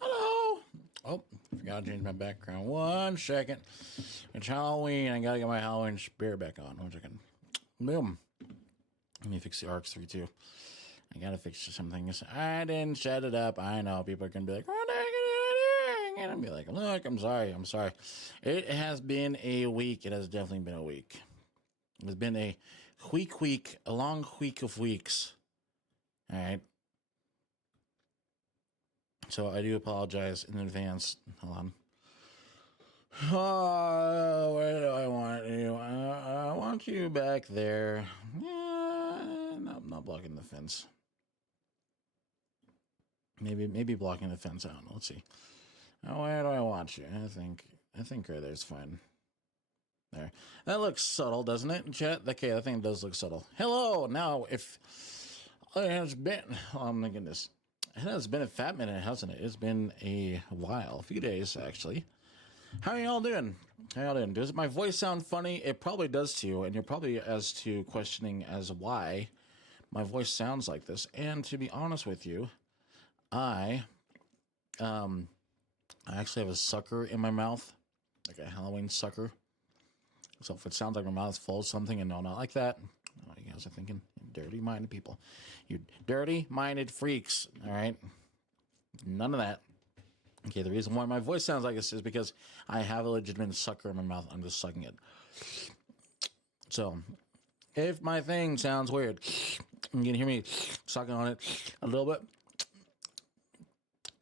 Hello. Oh, forgot to change my background. 1 second. It's Halloween. I gotta get my Halloween spirit back on. 1 second. Boom. Let me fix the RX3 too. I gotta fix some things. I didn't set it up. I know people are gonna be like, "What are you doing?" And I'll be like, "Look, I'm sorry. I'm sorry." It has been a week. It has definitely been a week. It's been a week, a long week of weeks. All right. So I do apologize in advance. Hold on. Oh, where do I want you? I want you back there. Yeah, no, I'm not blocking the fence. Maybe blocking the fence. I don't know. Let's see. Oh, where do I want you? I think right there's fine. There. That looks subtle, doesn't it, chat? Okay, I think it does look subtle. Hello. Now, if it has been, oh my goodness, it has been a fat minute, hasn't it? It's been a while, a few days actually. How are y'all doing? How y'all doing? Does my voice sound funny? It probably does to you, and you're probably as to questioning as why my voice sounds like this. And to be honest with you, I actually have a sucker in my mouth, like a Halloween sucker. So if it sounds like my mouth's full of something, and no, not like that. I know you guys are thinking, dirty-minded people. You dirty-minded freaks, all right? None of that. Okay, the reason why my voice sounds like this is because I have a legitimate sucker in my mouth. I'm just sucking it. So, if my thing sounds weird, you can hear me sucking on it a little bit.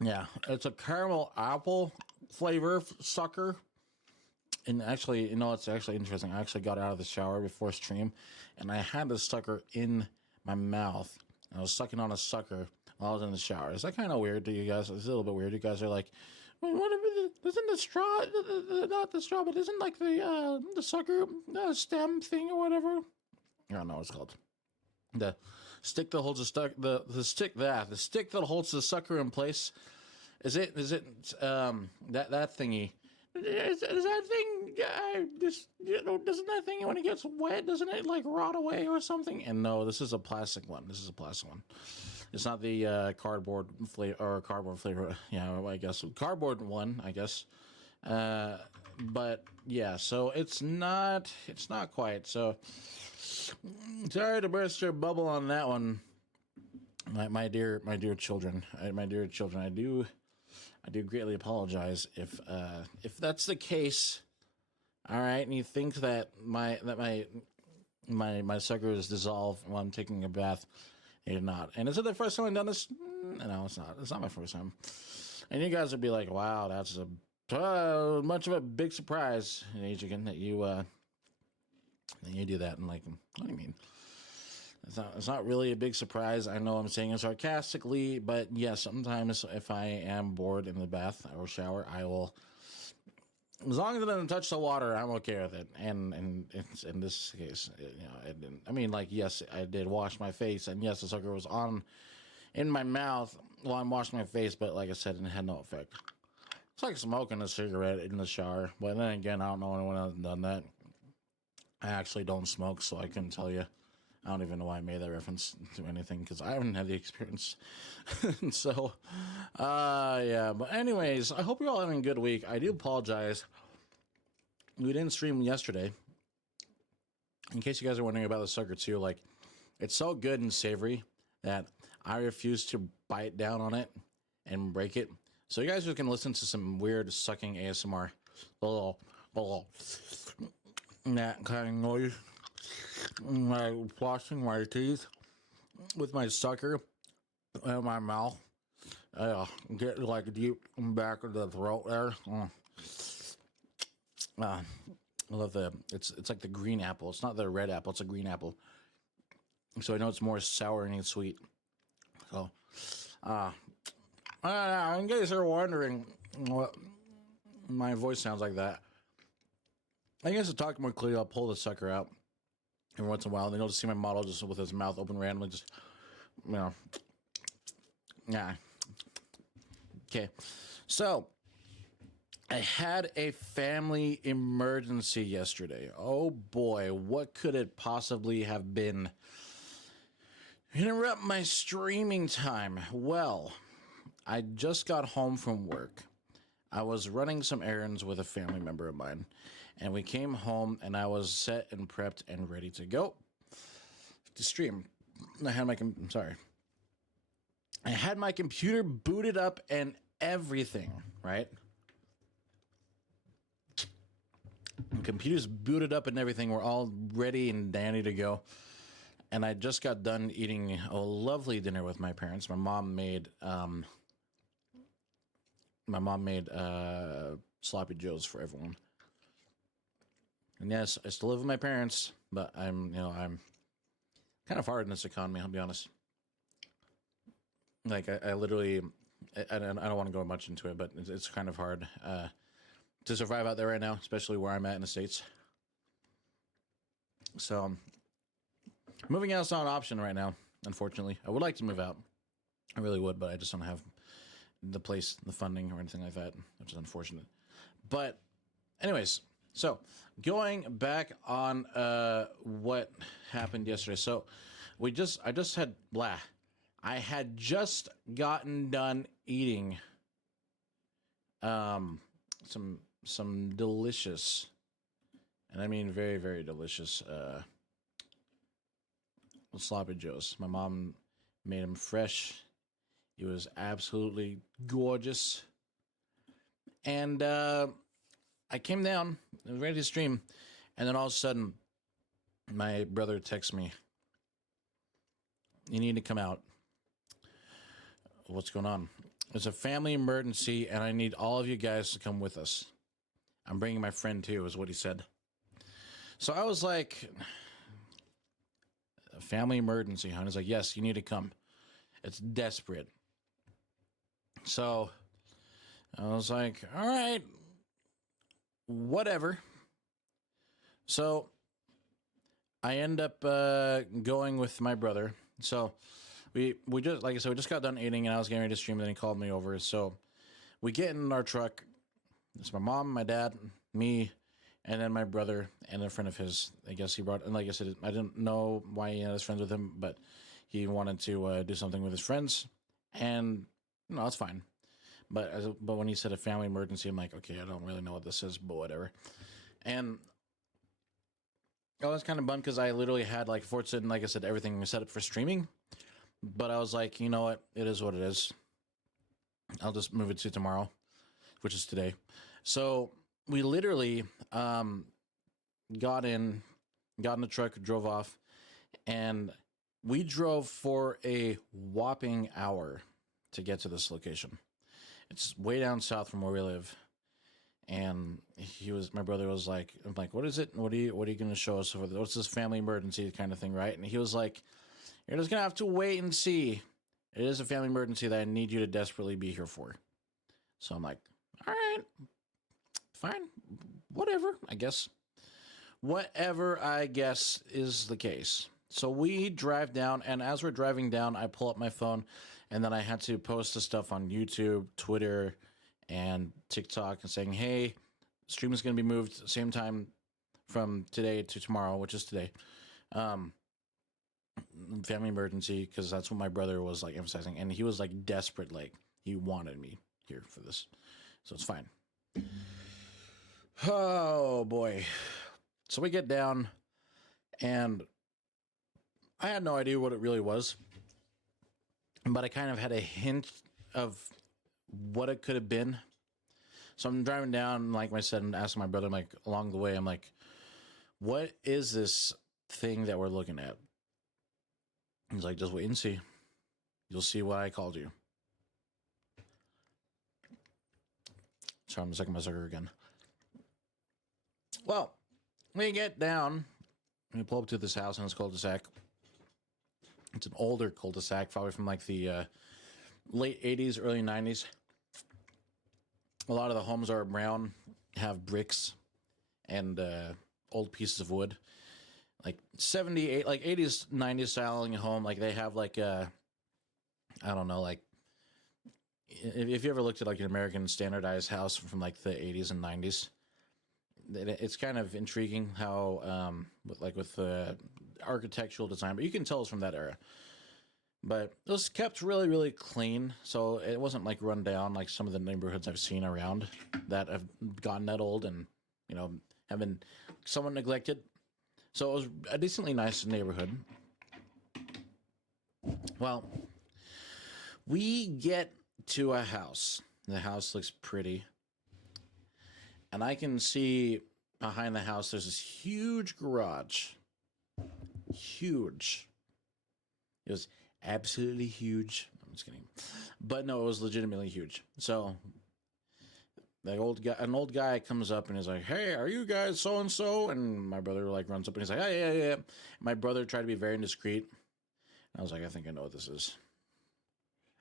Yeah, it's a caramel apple flavor sucker. And actually, you know, it's actually interesting. I actually got out of the shower before stream, and I had the sucker in my mouth. I was sucking on a sucker while I was in the shower. Is that kind of weird to you guys? It's a little bit weird. You guys are like, "Wait, what isn't the straw, not the straw, but isn't like the sucker stem thing or whatever?" I don't know what it's called. The stick that holds the stick that holds the sucker in place. Is it that thingy? Is that thing doesn't that thing when it gets wet, doesn't it like rot away or something? And no, this is a plastic one. It's not the cardboard flavor. Yeah, I guess cardboard one. I guess. But yeah, so it's not quite. So sorry to burst your bubble on that one, my dear children. I do greatly apologize if that's the case. All right, and you think that my sucker is dissolved while I'm taking a bath. It's not. And is it the first time I've done this? No, it's not. It's not my first time. And you guys would be like, "Wow, that's much of a big surprise, Ajigan, that you do that." And like, what do you mean? It's not really a big surprise. I know I'm saying it sarcastically, but yes, sometimes if I am bored in the bath or shower, I will, as long as it doesn't touch the water, I'm okay with it. And it's, in this case, it didn't. I mean, like, yes, I did wash my face, and yes, the sucker was on in my mouth while I'm washing my face, but like I said, it had no effect. It's like smoking a cigarette in the shower. But then again, I don't know anyone else has done that. I actually don't smoke, so I couldn't tell you. I don't even know why I made that reference to anything because I haven't had the experience. So, yeah. But anyways, I hope you're all having a good week. I do apologize. We didn't stream yesterday. In case you guys are wondering about the sucker too, like it's so good and savory that I refuse to bite down on it and break it. So you guys are gonna listen to some weird sucking ASMR, that kind of noise. My flossing my teeth with my sucker in my mouth. Get like deep back of the throat there. I love it's like the green apple. It's not the red apple. It's a green apple. So I know it's more sour and sweet. So, in case you're wondering what my voice sounds like that, I guess to talk more clearly, I'll pull the sucker out every once in a while. Then you'll just see my model just with his mouth open randomly, just, you know. Yeah. Okay. So, I had a family emergency yesterday. Oh boy, what could it possibly have been? Interrupt my streaming time. Well, I just got home from work. I was running some errands with a family member of mine, and we came home and I was set and prepped and ready to go to stream. I had my I had my computer booted up and everything, right? The computer's booted up and everything. We're all ready and dandy to go. And I just got done eating a lovely dinner with my parents. My mom made sloppy joes for everyone. And yes, I still live with my parents, but I'm kind of hard in this economy, I'll be honest. Like I literally, I don't want to go much into it, but it's kind of hard to survive out there right now, especially where I'm at in the States. So moving out is not an option right now, unfortunately. I would like to move out. I really would, but I just don't have the place, the funding, or anything like that, which is unfortunate. But anyways, so going back on what happened yesterday. So I had just gotten done eating some delicious, and I mean very, very delicious sloppy joes. My mom made them fresh. It was absolutely gorgeous. And I came down, I was ready to stream, and then all of a sudden, my brother texts me, "You need to come out." What's going on? It's a family emergency, and I need all of you guys to come with us. I'm bringing my friend too, is what he said. So I was like, "A family emergency, huh?" He's like, "Yes, you need to come. It's desperate." So I was like, "All right, whatever." So I end up going with my brother. So we just, like I said, we just got done eating, and I was getting ready to stream. And then he called me over. So we get in our truck. It's my mom, my dad, me, and then my brother and a friend of his. I guess he brought. And like I said, I didn't know why he had his friends with him, but he wanted to do something with his friends, and no, it's fine. But when he said a family emergency, I'm like, okay, I don't really know what this is, but whatever. And I was kind of bummed because I literally had like Forza and, like I said, everything set up for streaming. But I was like, you know what? It is what it is. I'll just move it to tomorrow, which is today. So we literally got in the truck, drove off, and we drove for a whopping hour to get to this location. It's way down south from where we live. And my brother was like, I'm like, "What is it? What are you going to show us? What's this family emergency kind of thing?" Right. And he was like, "You're just going to have to wait and see. It is a family emergency that I need you to desperately be here for." So I'm like, "All right, fine, whatever, I guess." Whatever, I guess, is the case. So we drive down, and as we're driving down, I pull up my phone, and then I had to post the stuff on YouTube, Twitter, and TikTok, and saying, "Hey, stream is going to be moved same time from today to tomorrow, which is today. Um, family emergency, because that's what my brother was like emphasizing, and he was like desperate, like he wanted me here for this, so it's fine." Oh boy! So we get down, and I had no idea what it really was, but I kind of had a hint of what it could have been. So I'm driving down, like I said, and asking my brother, I'm like, along the way, I'm like, "What is this thing that we're looking at?" He's like, "Just wait and see. You'll see what I called you." Sorry, I'm sucking my sugar again. Well, we get down, we pull up to this house in this cul-de-sac. It's an older cul-de-sac, probably from like the late 80s, early 90s. A lot of the homes are brown, have bricks and old pieces of wood. Like 78, like 80s, 90s styling home. Like they have like I don't know, like if you ever looked at like an American standardized house from like the 80s and 90s, it's kind of intriguing how with the architectural design, but you can tell it's from that era. But it was kept really, really clean, so it wasn't like run down like some of the neighborhoods I've seen around that have gotten that old and have been somewhat neglected. So it was a decently nice neighborhood. Well, we get to a house. The house looks pretty, and I can see behind the house there's this huge garage. Huge. It was absolutely huge. I'm just kidding. But no, it was legitimately huge. So an old guy comes up and is like, "Hey, are you guys so and so?" And my brother like runs up and he's like, "Oh, yeah, yeah." My brother tried to be very indiscreet. I was like, "I think I know what this is.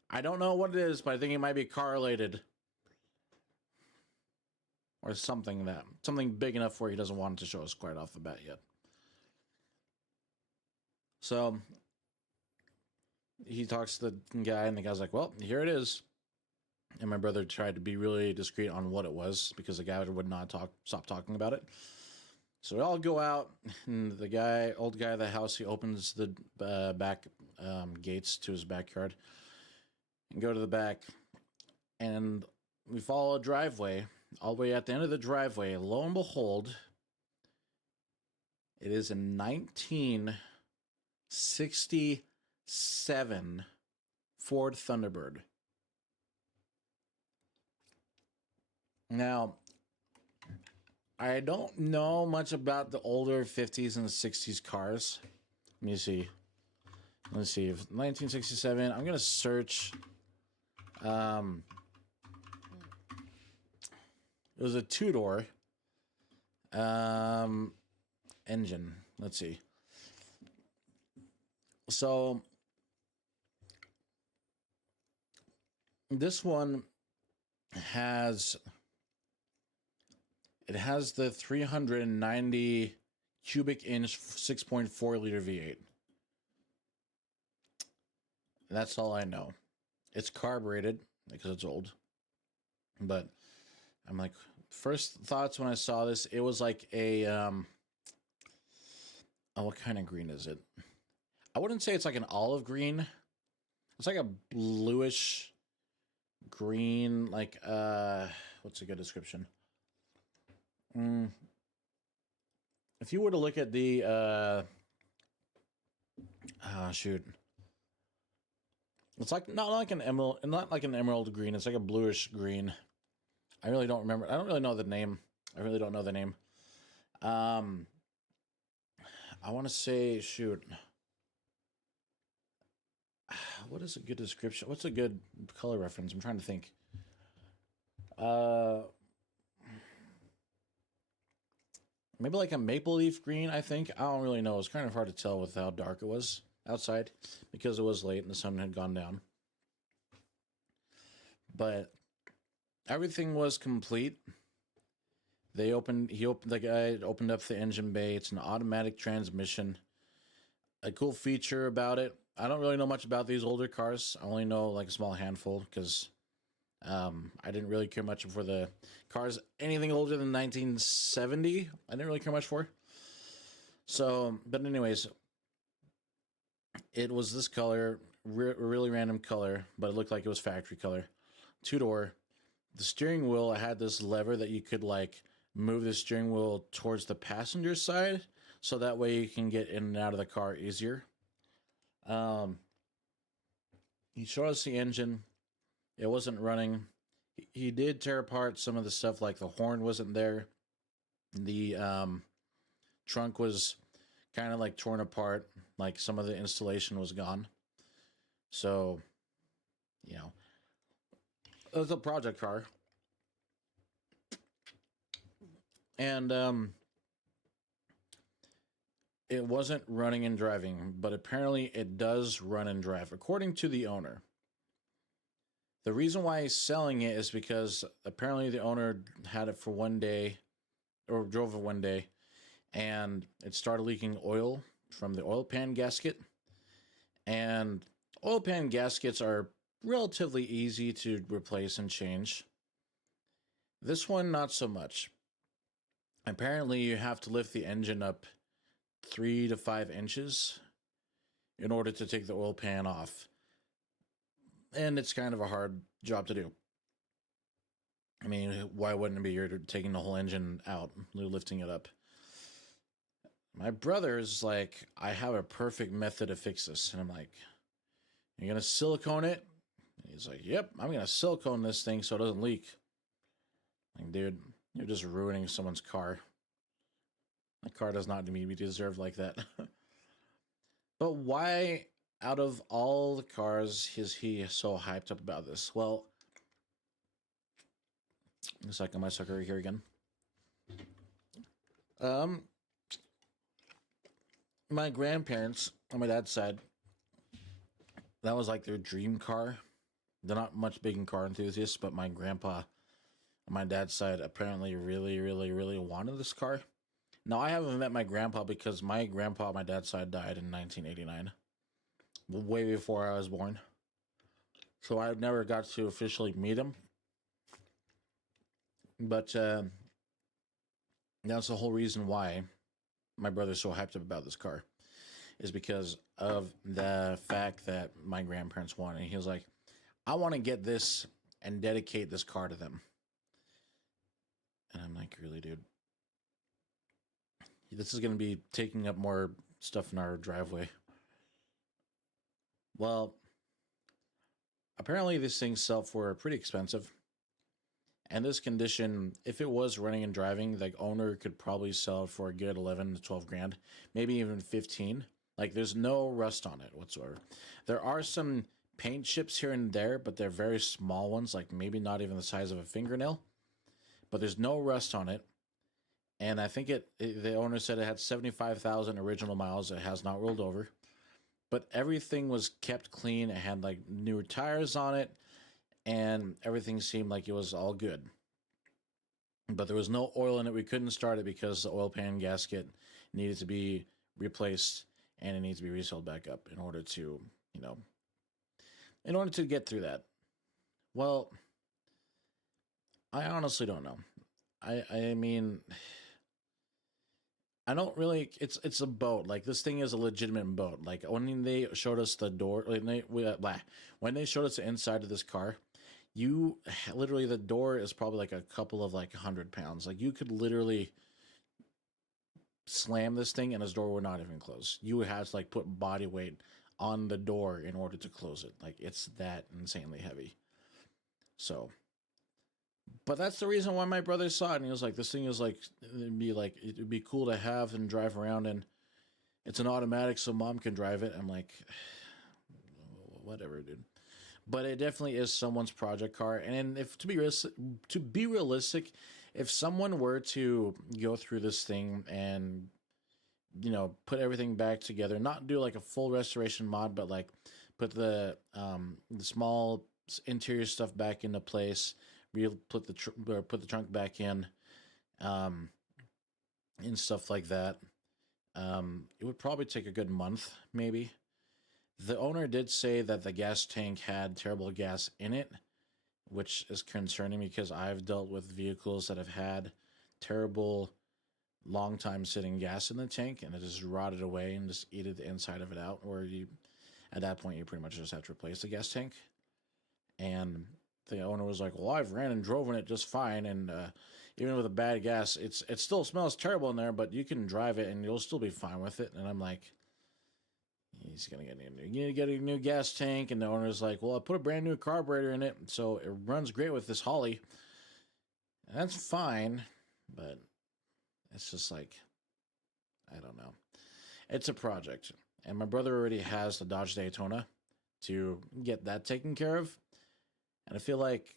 I don't know what it is, but I think it might be car related or something big enough where he doesn't want it to show us quite off the bat yet." So he talks to the guy, and the guy's like, "Well, here it is." And my brother tried to be really discreet on what it was because the guy would not stop talking about it. So we all go out, and the old guy of the house, he opens the back gates to his backyard and go to the back, and we follow a driveway all the way at the end of the driveway. Lo and behold, it is a 1967 Ford Thunderbird. Now, I don't know much about the older 50s and 60s cars. Let me see. Let's see. 1967. I'm going to search. It was a two-door engine. Let's see. So this one has the 390 cubic inch 6.4 liter V8. That's all I know. It's carbureted because it's old. But I'm like, first thoughts when I saw this, it was like a what kind of green is it? I wouldn't say it's like an olive green. It's like a bluish green, like what's a good description? If you were to look at the shoot. It's like not like an emerald green. It's like a bluish green. I really don't remember. I don't really know the name. I really don't know the name. I want to say, shoot. What is a good description? What's a good color reference? I'm trying to think. Maybe like a maple leaf green, I think. I don't really know. It's kind of hard to tell with how dark it was outside because it was late and the sun had gone down. But everything was complete. The guy opened up the engine bay. It's an automatic transmission. A cool feature about it. I don't really know much about these older cars. I only know like a small handful because I didn't really care much for the cars. Anything older than 1970, I didn't really care much for. So, but anyways, it was this color, really random color, but it looked like it was factory color. 2-door. The steering wheel, I had this lever that you could like move the steering wheel towards the passenger side, so that way you can get in and out of the car easier. Um, he showed us the engine. It wasn't running. He did tear apart some of the stuff, like the horn wasn't there. The trunk was kind of like torn apart, like some of the installation was gone. So, you know, it was a project car. And it wasn't running and driving, but apparently it does run and drive, according to the owner. The reason why he's selling it is because apparently the owner had it for one day, or drove it one day, and it started leaking oil from the oil pan gasket. And oil pan gaskets are relatively easy to replace and change. This one, not so much. Apparently, you have to lift the engine up 3 to 5 inches in order to take the oil pan off. And it's kind of a hard job to do. I mean, why wouldn't it be? You're taking the whole engine out, lifting it up. My brother is like, I have a perfect method to fix this. And I'm like, you're going to silicone it? And he's like, yep, I'm going to silicone this thing so it doesn't leak. Like, dude, you're just ruining someone's car. My car does not need to be deserved like that. But why, out of all the cars, is he so hyped up about this? Well, a second, my sucker here again. My grandparents on my dad's side, that was like their dream car. They're not much big in car enthusiasts, but my grandpa on my dad's side apparently really wanted this car. Now, I haven't met my grandpa because my grandpa on my dad's side died in 1989, way before I was born. So I never got to officially meet him. But that's the whole reason why my brother's so hyped up about this car, is because of the fact that my grandparents wanted. He was like, I want to get this and dedicate this car to them. And I'm like, really, dude? This is going to be taking up more stuff in our driveway. Well, apparently these things sell for pretty expensive. And this condition, if it was running and driving, the owner could probably sell it for a good 11 to 12 grand, maybe even 15. Like, there's no rust on it whatsoever. There are some paint chips here and there, but they're very small ones, like maybe not even the size of a fingernail. But there's no rust on it. And I think the owner said it had 75,000 original miles. It has not rolled over. But everything was kept clean. It had like newer tires on it, and everything seemed like it was all good. But there was no oil in it. We couldn't start it because the oil pan gasket needed to be replaced, and it needs to be resealed back up in order to, in order to get through that. Well, I honestly don't know. I mean, I don't really. It's a boat. Like, this thing is a legitimate boat. Like, when they showed us the door, when they showed us the inside of this car, you literally, the door is probably like a couple of like 100 pounds. Like, you could literally slam this thing and this door would not even close. You would have to like put body weight on the door in order to close it. Like, it's that insanely heavy. So, but that's the reason why my brother saw it, and he was like, this thing is like, it'd be cool to have and drive around, and it's an automatic so mom can drive it. I'm like, whatever, dude. But it definitely is someone's project car. And if to be realistic, if someone were to go through this thing and put everything back together, not do like a full restoration mod, but like put the small interior stuff back into place, put the trunk back in, and stuff like that. It would probably take a good month, maybe. The owner did say that the gas tank had terrible gas in it, which is concerning because I've dealt with vehicles that have had terrible long time sitting gas in the tank and it just rotted away and just eated the inside of it out. Where you, at that point, you pretty much just have to replace the gas tank. And the owner was like, "Well, I've ran and drove in it just fine, and even with a bad gas, it still smells terrible in there, but you can drive it and you'll still be fine with it." And I'm like, "He's gonna get a new gas tank," and the owner's like, "Well, I put a brand new carburetor in it, so it runs great with this Holly." And that's fine, but it's just like, I don't know. It's a project, and my brother already has the Dodge Daytona to get that taken care of, and I feel like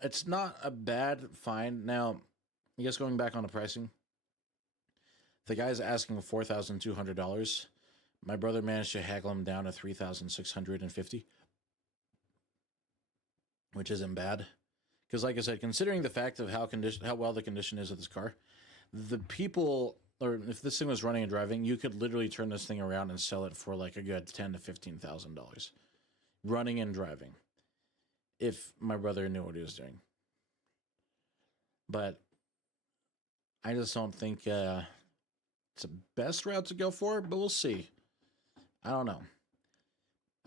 it's not a bad find. Now, I guess going back on the pricing, the guy's asking $4,200. My brother managed to haggle him down to 3,650, which isn't bad. Because, like I said, considering the fact of how well the condition is of this car, the people, or if this thing was running and driving, you could literally turn this thing around and sell it for like a good $10,000 to $15,000, running and driving, if my brother knew what he was doing. But I just don't think it's the best route to go for, but we'll see. I don't know.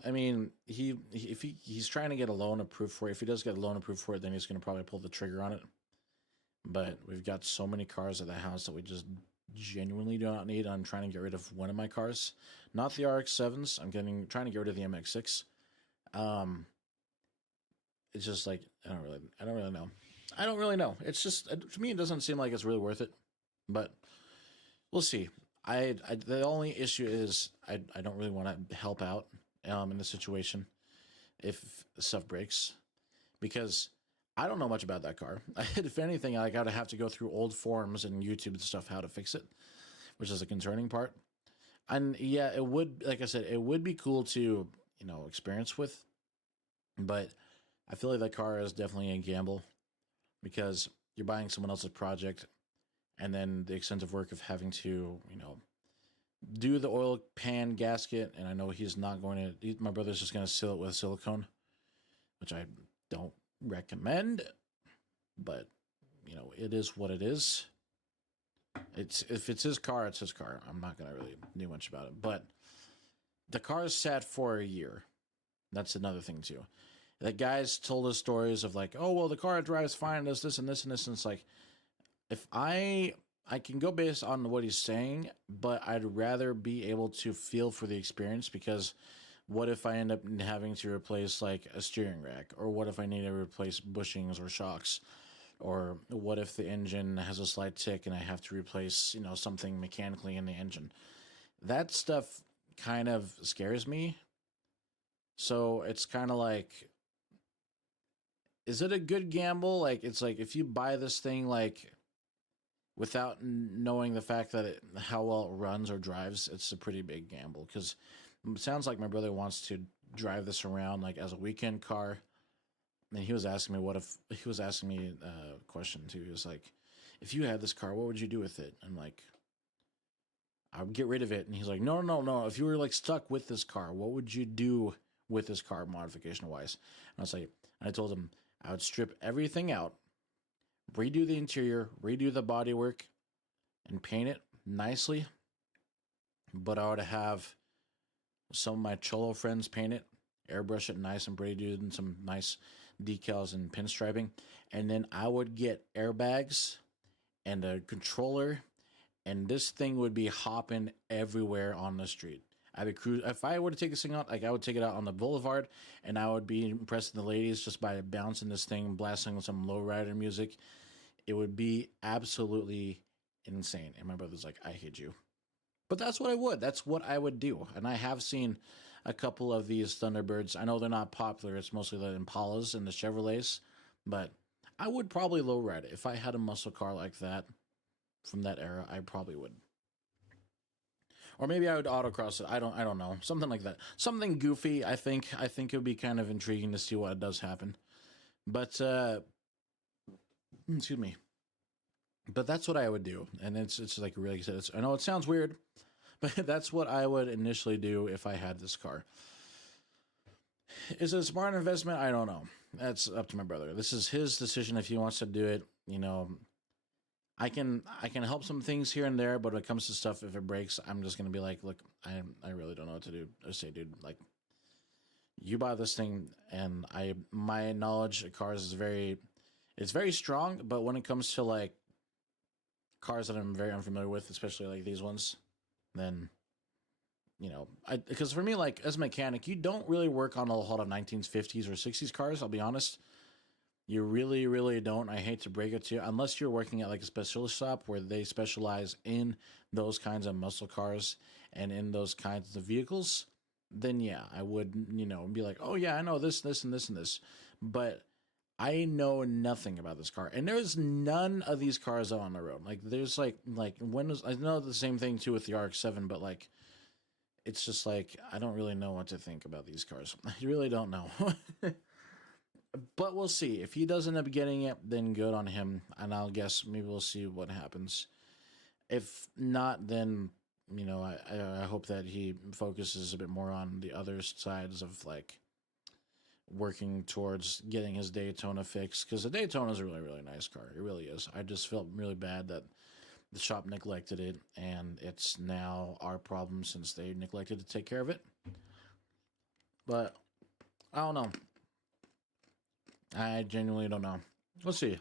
I mean, if he's trying to get a loan approved for it, if he does get a loan approved for it, then he's going to probably pull the trigger on it. But we've got so many cars at the house that we just genuinely do not need. I'm trying to get rid of one of my cars, not the RX-7s. Trying to get rid of the MX-6. It's just like I don't really know. I don't really know. It's just to me, it doesn't seem like it's really worth it. But we'll see. The only issue is I don't really want to help out in the situation if stuff breaks, because I don't know much about that car. If anything, I gotta have to go through old forums and YouTube and stuff how to fix it, which is a concerning part. And yeah, it would, like I said, it would be cool to experience with, but I feel like that car is definitely a gamble because you're buying someone else's project, and then the extensive work of having to do the oil pan gasket, and I know he's not going to. My brother's just going to seal it with silicone, which I don't recommend. But it is what it is. If it's his car, it's his car. I'm not going to really do much about it. But the car is sat for a year. That's another thing too. The guys told us stories of like, oh well, the car drives fine, does this and this and this, and it's like, if I can go based on what he's saying, but I'd rather be able to feel for the experience, because what if I end up having to replace like a steering rack, or what if I need to replace bushings or shocks, or what if the engine has a slight tick and I have to replace something mechanically in the engine. That stuff kind of scares me. So it's kind of like, is it a good gamble? Like, it's like if you buy this thing like without knowing the fact that how well it runs or drives, it's a pretty big gamble, because it sounds like my brother wants to drive this around like as a weekend car. And he was asking me a question too. He was like, if you had this car, what would you do with it? I'm like, I would get rid of it. And he's like, no. If you were like stuck with this car, what would you do with this car modification wise? And I was like, I told him I would strip everything out, redo the interior, redo the bodywork, and paint it nicely. But I would have some of my Cholo friends paint it, airbrush it nice and pretty, do some nice decals and pinstriping. And then I would get airbags and a controller, and this thing would be hopping everywhere on the street. I would cruise. If I were to take this thing out, like I would take it out on the boulevard, and I would be impressing the ladies just by bouncing this thing, blasting some lowrider music. It would be absolutely insane. And my brother's like, I hate you. But that's what I would. That's what I would do. And I have seen a couple of these Thunderbirds. I know they're not popular. It's mostly the Impalas and the Chevrolets. But I would probably lowride it. If I had a muscle car like that from that era, I probably would. Or maybe I would autocross it. I don't know. Something like that. Something goofy, I think. I think it would be kind of intriguing to see what does happen. But excuse me. But that's what I would do. And it's like really, I know it sounds weird, But that's what I would initially do if I had this car. Is it a smart investment? I don't know. That's up to my brother. This is his decision if he wants to do it. You know, I can help some things here and there, but when it comes to stuff, if it breaks, I'm just gonna be like, look, I really don't know what to do. I say, dude, like, you buy this thing, and my knowledge of cars is it's very strong, but when it comes to like cars that I'm very unfamiliar with, especially like these ones, then because for me, like as a mechanic, you don't really work on a lot of 1950s or 60s cars. I'll be honest. You really, really don't. I hate to break it to you, unless you're working at like a specialist shop where they specialize in those kinds of muscle cars and in those kinds of vehicles. Then yeah, I would, be like, oh yeah, I know this, this, and this, and this. But I know nothing about this car, and there's none of these cars out on the road. Like there's like when was I know the same thing too with the RX-7, but like it's just like I don't really know what to think about these cars. I really don't know. But we'll see. If he does end up getting it, then good on him. And I'll guess maybe we'll see what happens. If not, then, I hope that he focuses a bit more on the other sides of, like, working towards getting his Daytona fixed. Because the Daytona is a really, really nice car. It really is. I just felt really bad that the shop neglected it. And it's now our problem since they neglected to take care of it. But, I don't know. I genuinely don't know. Let's see.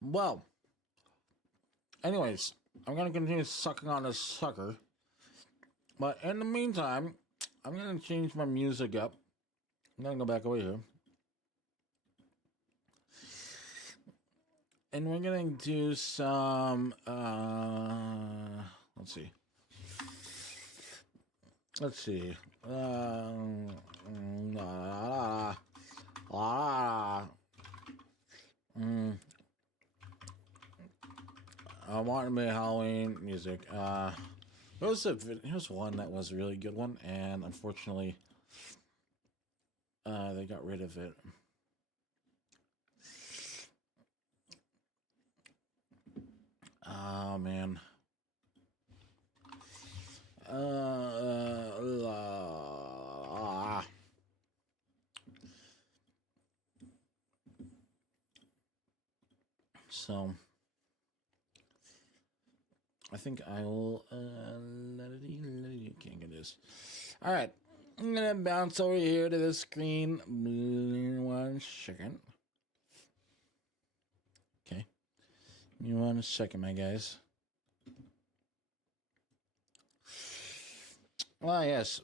Well, anyways, I'm going to continue sucking on this sucker. But in the meantime, I'm going to change my music up. I'm going to go back over here. And we're going to do some, let's see. I want to be Halloween music. Here's one that was a really good one, and unfortunately, they got rid of it. Oh man. So I think I will can't get this. All right, I'm gonna bounce over here to the screen. 1 second. Okay, give me 1 second, my guys. Ah yes.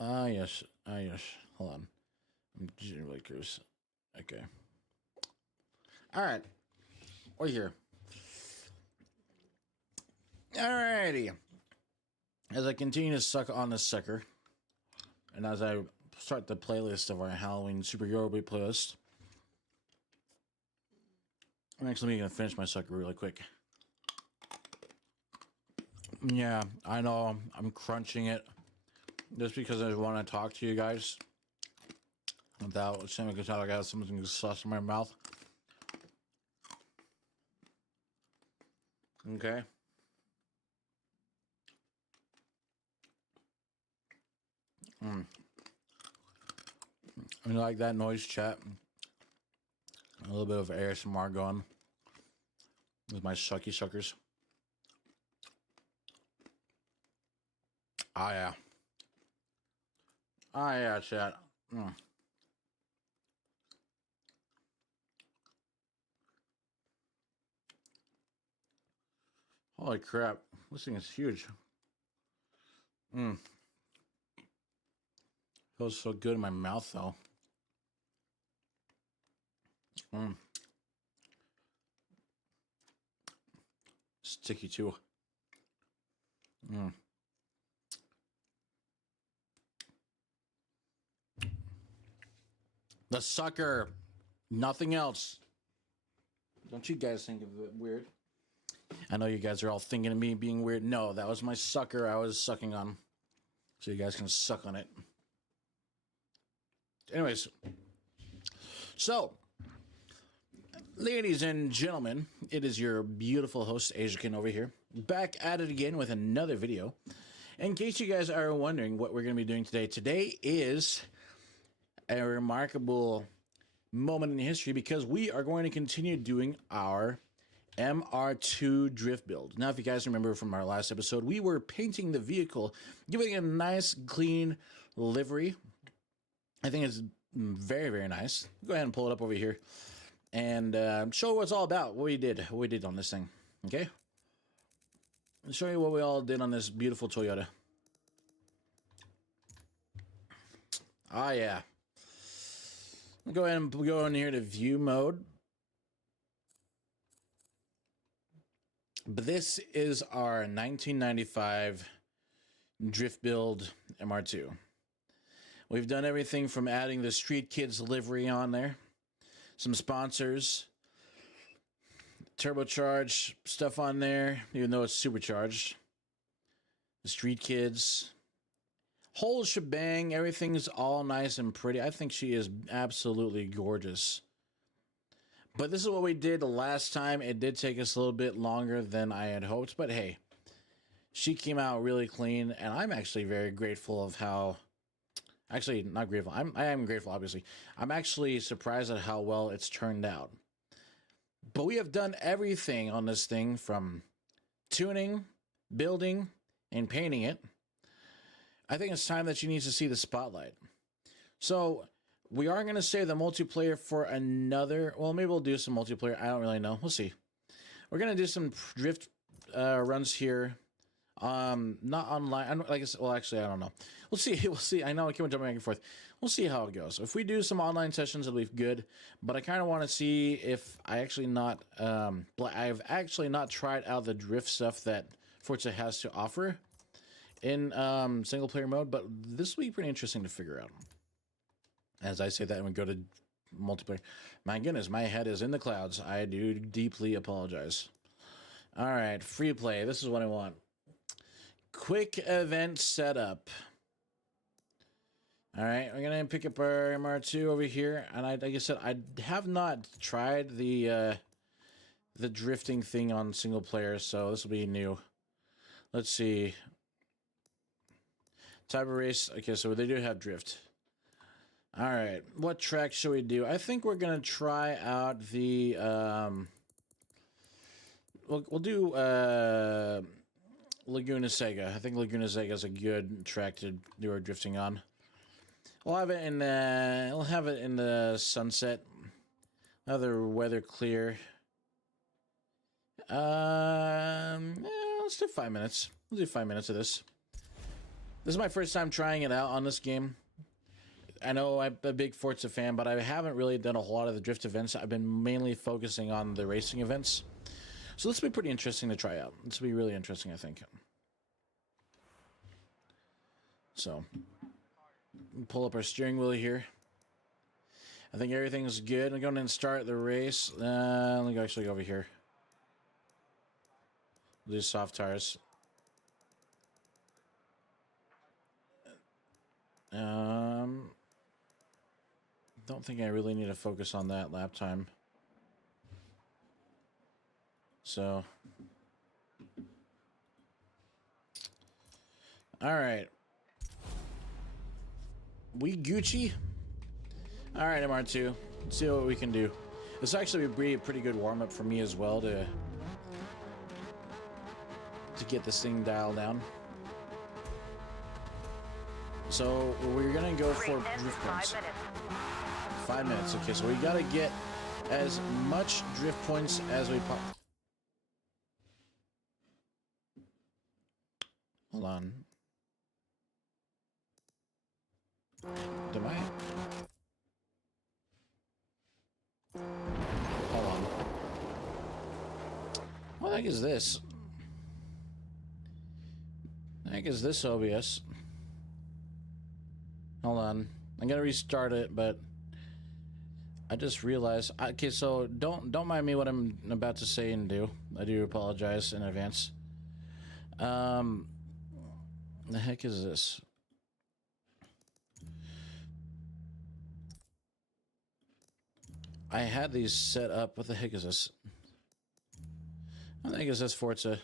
Yes. Hold on. I'm just really curious. Okay. All right. We're here. Alrighty. As I continue to suck on this sucker, and as I start the playlist of our Halloween superhero playlist, I'm actually going to finish my sucker really quick. Yeah, I know I'm crunching it just because I want to talk to you guys without saying like I got something sauce in my mouth. Okay. I like that noise, chat. A little bit of ASMR going with my sucky suckers. Ah, yeah. Ah, yeah, chat. Holy crap. This thing is huge. Feels so good in my mouth, though. Sticky, too. The sucker. Nothing else. Don't you guys think of it weird? I know you guys are all thinking of me being weird. No, that was my sucker I was sucking on. So you guys can suck on it. Anyways. So, ladies and gentlemen, it is your beautiful host, Asiakin, over here. back at it again with another video. In case you guys are wondering what we're going to be doing today, today is a remarkable moment in history because we are going to continue doing our MR2 drift build. Now, if you guys remember from our last episode, we were painting the vehicle, giving it a nice, clean livery. I think it's very, very nice. Go ahead and pull it up over here and show what it's all about, what we did on this thing, okay? I'll show you what we all did on this beautiful Toyota. Ah, yeah. Go ahead and go in here to view mode. But this is our 1995 drift build MR2. We've done everything from adding the Street Kids livery on there, some sponsors, turbocharged stuff on there, even though it's supercharged. The Street Kids, whole shebang. Everything's all nice and pretty. I think she is absolutely gorgeous. But this is what we did the last time. It did take us a little bit longer than I had hoped, but hey, she came out really clean, and I'm actually very grateful of how. Actually, not grateful. I am grateful, obviously. I'm actually surprised at how well it's turned out. But we have done everything on this thing from tuning, building, and painting it. I think it's time that she needs to see the spotlight. So we are going to save the multiplayer for another. Well, maybe we'll do some multiplayer. I don't really know. We'll see. We're going to do some drift runs here. Not online. Like I said, well, actually, I don't know. We'll see. We'll see. I know I keep jumping back and forth. We'll see how it goes. If we do some online sessions, it'll be good. But I kind of want to see if I actually not. I've actually not tried out the drift stuff that Forza has to offer in single player mode. But this will be pretty interesting to figure out. As I say that, and we go to multiplayer. My goodness, my head is in the clouds. I do deeply apologize. All right, free play. This is what I want. Quick event setup. All right, we're gonna pick up our MR2 over here, and like I said, I have not tried the drifting thing on single player, so this will be new. Let's see. Type of race. Okay, so they do have drift. All right, what track should we do? I think we're gonna try out the. We'll do Laguna Seca. I think Laguna Seca is a good track to do our drifting on. We'll have it in the sunset. Other weather clear. Yeah, let's do 5 minutes. We'll do 5 minutes of this. This is my first time trying it out on this game. I know I'm a big Forza fan, but I haven't really done a whole lot of the drift events. I've been mainly focusing on the racing events. So this will be pretty interesting to try out. This will be really interesting, I think. So, pull up our steering wheel here. I think everything's good. I'm going to start the race. Let me actually go over here. Do soft tires. Don't think I really need to focus on that lap time. So, all right. We Gucci. All right, MR2. Let's see what we can do. This actually would be a pretty good warm up for me as well to get this thing dialed down. So we're gonna go for drift points. 5 minutes. Okay, so we gotta get as much drift points as we possibly. Hold on. Am I? Hold on. What the heck is this? The heck is this OBS? Hold on. I'm gonna restart it, but I just realized. Okay, so don't mind me what I'm about to say and do. I do apologize in advance. The heck is this? I had these set up. What the heck is this? What the heck is this, Forza?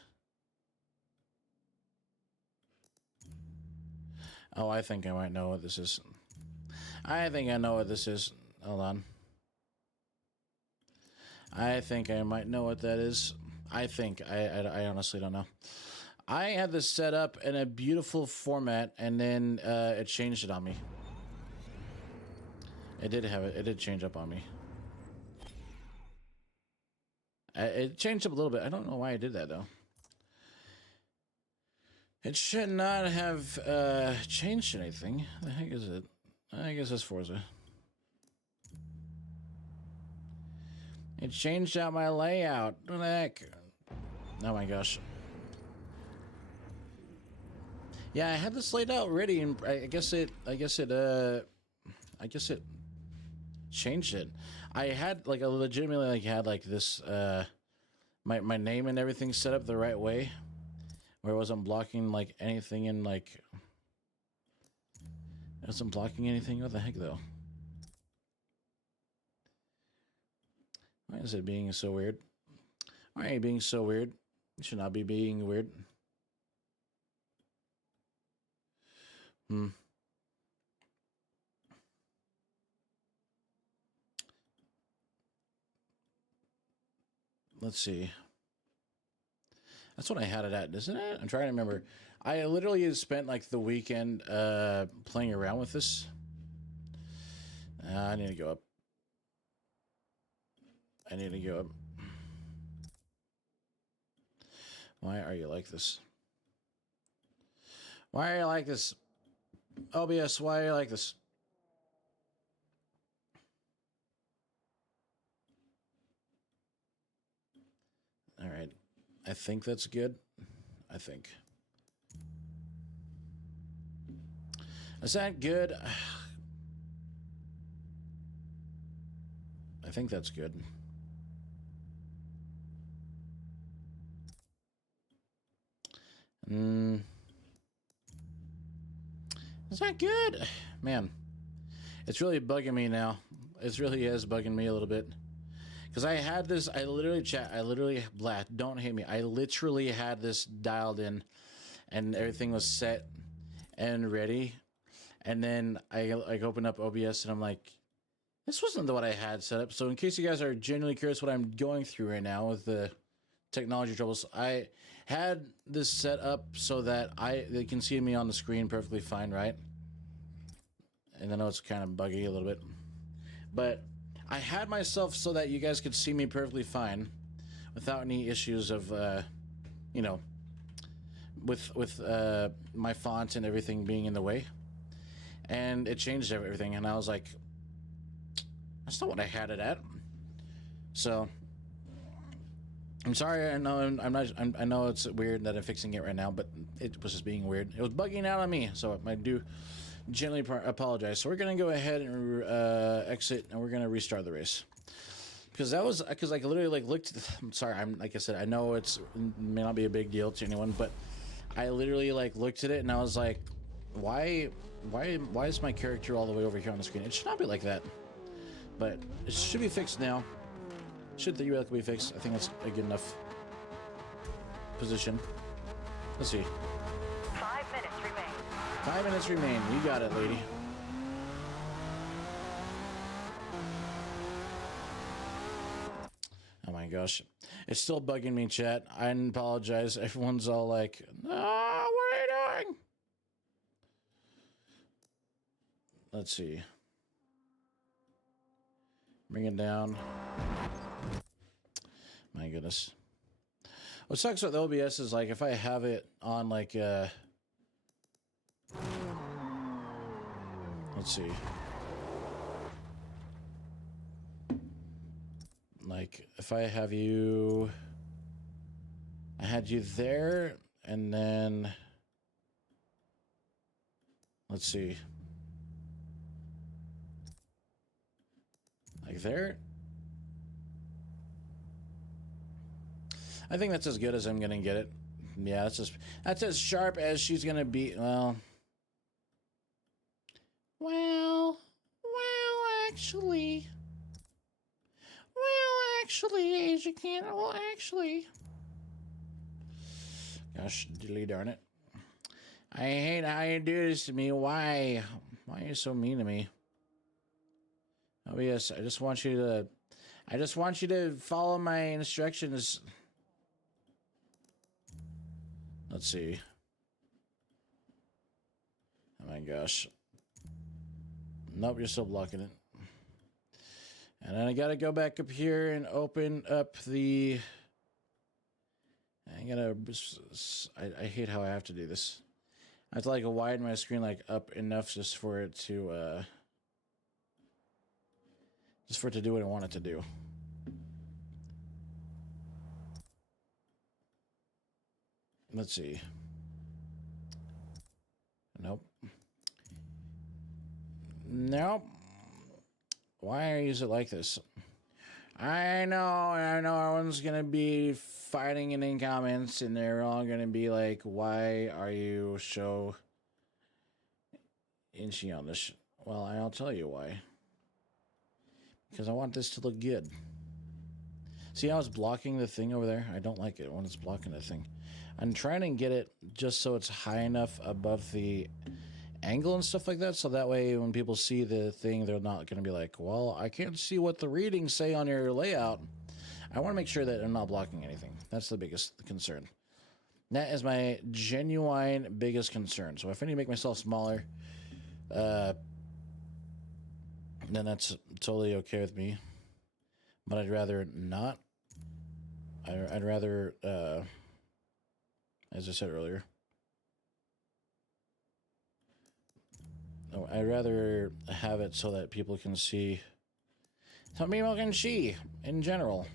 Oh, I think I might know what this is. I think I know what this is. Hold on. I think I might know what that is. I think. I honestly don't know. I had this set up in a beautiful format, and then it changed it on me. It did have it. It did change up on me. It changed up a little bit. I don't know why I did that, though. It should not have changed anything. The heck is it? I guess it's Forza. It changed out my layout. What the heck? Oh my gosh. Yeah, I had this laid out ready, and I guess it changed it. I had like a legitimately like had like this my name and everything set up the right way, where it wasn't blocking like anything in like. It wasn't blocking anything. What the heck though? Why is it being so weird? Why are you being so weird? You should not be being weird. Let's see. That's what I had it at, isn't it? I'm trying to remember. I literally spent like the weekend playing around with this. I need to go up. I need to go up. Why are you like this? Why are you like this? OBS, why are you like this? All right. I think that's good. I think. Is that good? I think that's good. Is that good? Man, it's really bugging me now. It really is bugging me a little bit. Because I had this, don't hate me. I literally had this dialed in and everything was set and ready. And then I like opened up OBS and I'm like, this wasn't what I had set up. So in case you guys are genuinely curious what I'm going through right now with the technology troubles, I had this set up so that they can see me on the screen perfectly fine, right? And I know it's kind of buggy a little bit, but I had myself so that you guys could see me perfectly fine without any issues of, you know, with my font and everything being in the way. And it changed everything, and I was like, that's not what I had it at. So I'm sorry. I know I know it's weird that I'm fixing it right now, but it was just being weird. It was bugging out on me, so I do gently apologize. So we're gonna go ahead and exit, and we're gonna restart the race because I literally like looked. I'm sorry. I'm like I said. I know it may not be a big deal to anyone, but I literally like looked at it and I was like, why is my character all the way over here on the screen? It should not be like that, but it should be fixed now. Should theoretically be fixed. I think that's a good enough position. Let's see. 5 minutes remain. 5 minutes remain. You got it, lady. Oh my gosh. It's still bugging me, chat. I apologize. Everyone's all like, no, what are you doing? Let's see. Bring it down. My goodness. What sucks with OBS is like if I have it on like let's see. Like if I have you, I had you there, and then let's see. Like there. I think that's as good as I'm gonna get it. Yeah, that's as sharp as she's gonna be. Well, actually, Asia can't. Well, actually, gosh, diddly darn it. I hate how you do this to me. Why? Why are you so mean to me? Oh yes, I just want you to follow my instructions. Let's see. Oh my gosh. Nope, you're still blocking it. And then I gotta go back up here and open up the... I hate how I have to do this. I have to like widen my screen like up enough just for it to do what I want it to do. Let's see. Nope. Nope. Why is it like this? I know everyone's gonna be fighting in comments and they're all gonna be like, why are you so inchy on this? Well, I'll tell you why. Because I want this to look good. See how it's blocking the thing over there? I don't like it when it's blocking the thing. I'm trying to get it just so it's high enough above the angle and stuff like that, so that way when people see the thing, they're not going to be like, well, I can't see what the readings say on your layout. I want to make sure that I'm not blocking anything. That's the biggest concern. That is my genuine biggest concern. So if I need to make myself smaller, then that's totally okay with me. But I'd rather not. I'd rather, as I said earlier, I'd rather have it so that people can see. So people can see in general.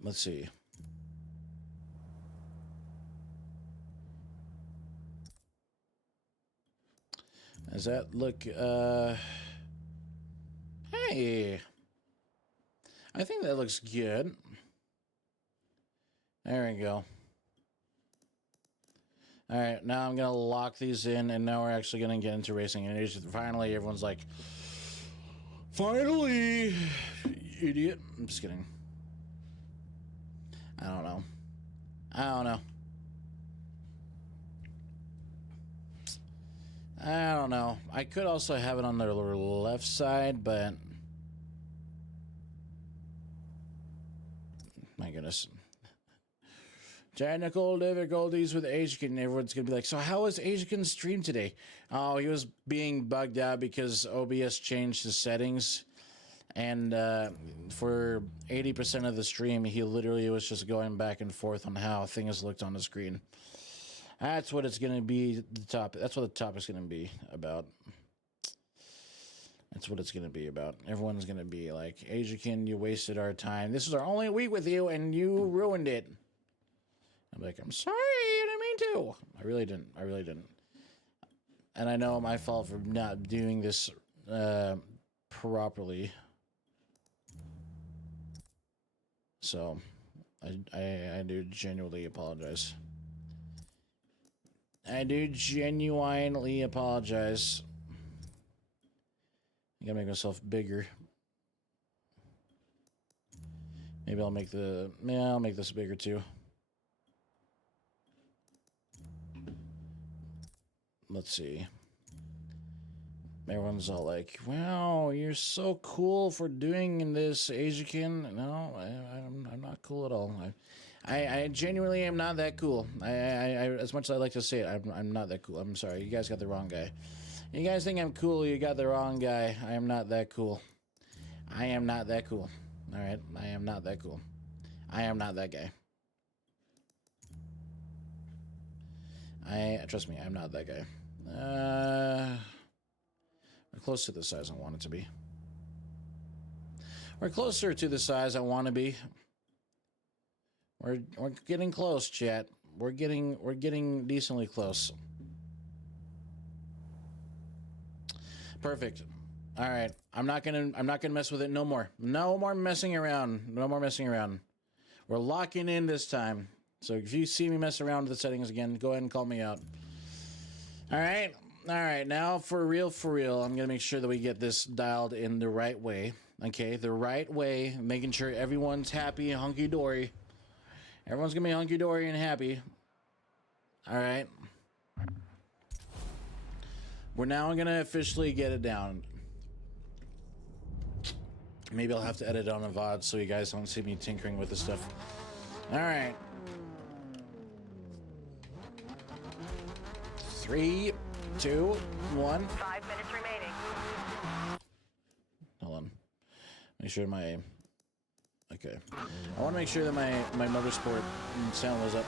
Let's see. Does that look, hey. I think that looks good. There we go. All right, now I'm going to lock these in, and now we're actually going to get into racing. And it's finally, everyone's like, finally, idiot. I'm just kidding. I don't know. I could also have it on the left side, but... my goodness. Technical difficulties with Ajikin. Everyone's going to be like, so how was Ajikin's stream today? Oh, he was being bugged out because OBS changed his settings. And for 80% of the stream, he literally was just going back and forth on how things looked on the screen. That's what it's going to be, the topic. That's what the topic's going to be about. That's what it's going to be about. Everyone's going to be like, Ajikin, you wasted our time. This is our only week with you, and you ruined it. I'm like, I'm sorry, I didn't mean to. I really didn't. And I know my fault for not doing this properly. So, I do genuinely apologize. I do genuinely apologize. I gotta make myself bigger. Maybe I'll make I'll make this bigger too. Let's see. Everyone's all like, wow, you're so cool for doing this, Ajikin. No, I'm not cool at all. I genuinely am not that cool. I as much as I like to say it, I'm not that cool. I'm sorry. You guys got the wrong guy. You guys think I'm cool, you got the wrong guy. I am not that cool. I am not that cool. All right? I am not that cool. I am not that guy. Trust me, I'm not that guy. We're close to the size I want it to be. We're closer to the size I want to be. We're getting close, chat. We're getting decently close. Perfect. All right. I'm not gonna mess with it no more. No more messing around. No more messing around. We're locking in this time. So if you see me mess around with the settings again, go ahead and call me out. All right. All right. Now for real, I'm gonna make sure that we get this dialed in the right way. Okay, the right way, making sure everyone's happy, hunky dory. Everyone's gonna be hunky-dory and happy. All right. We're now gonna officially get it down. Maybe I'll have to edit on a VOD so you guys don't see me tinkering with this stuff. All right. 3, 2, 1. 5 minutes remaining. Hold on. Make sure my... Okay. I want to make sure that my motorsport sound was up.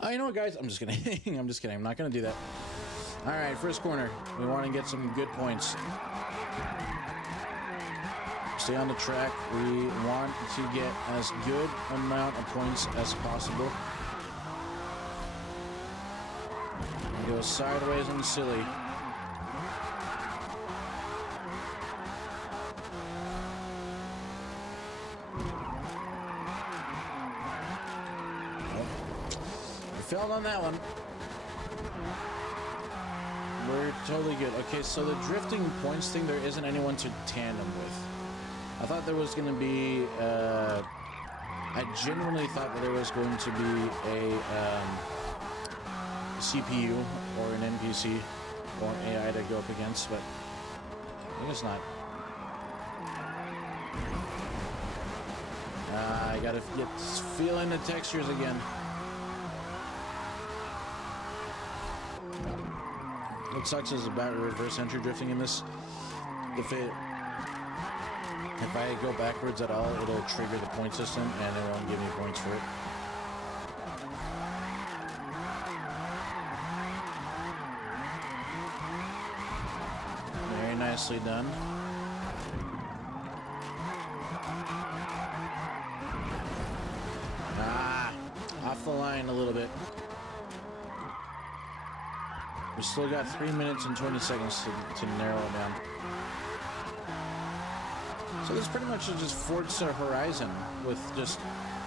Oh, you know what, guys? I'm just kidding. I'm just kidding. I'm not going to do that. All right, first corner. We want to get some good points. Stay on the track. We want to get as good amount of points as possible. Go sideways and silly. I failed on that one. We're totally good. Okay, so the drifting points thing, there isn't anyone to tandem with. I thought there was going to be, I genuinely thought that there was going to be a CPU or an NPC or an AI to go up against, but I guess not. I gotta get feeling the textures again. What sucks is about reverse entry drifting in this. If I go backwards at all, it'll trigger the point system and it won't give me points for it. Very nicely done. Off the line a little bit. We still got 3 minutes and 20 seconds to narrow it down. So this pretty much is just Forza Horizon with just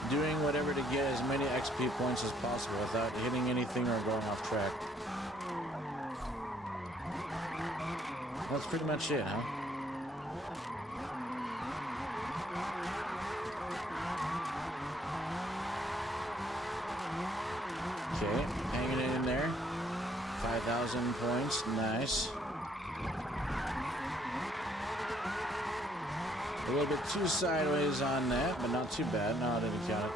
doing whatever to get as many XP points as possible without hitting anything or going off track. That's pretty much it, huh? Okay, hanging it in there. 5,000 points, nice. A little bit too sideways on that, but not too bad. No, I didn't count it.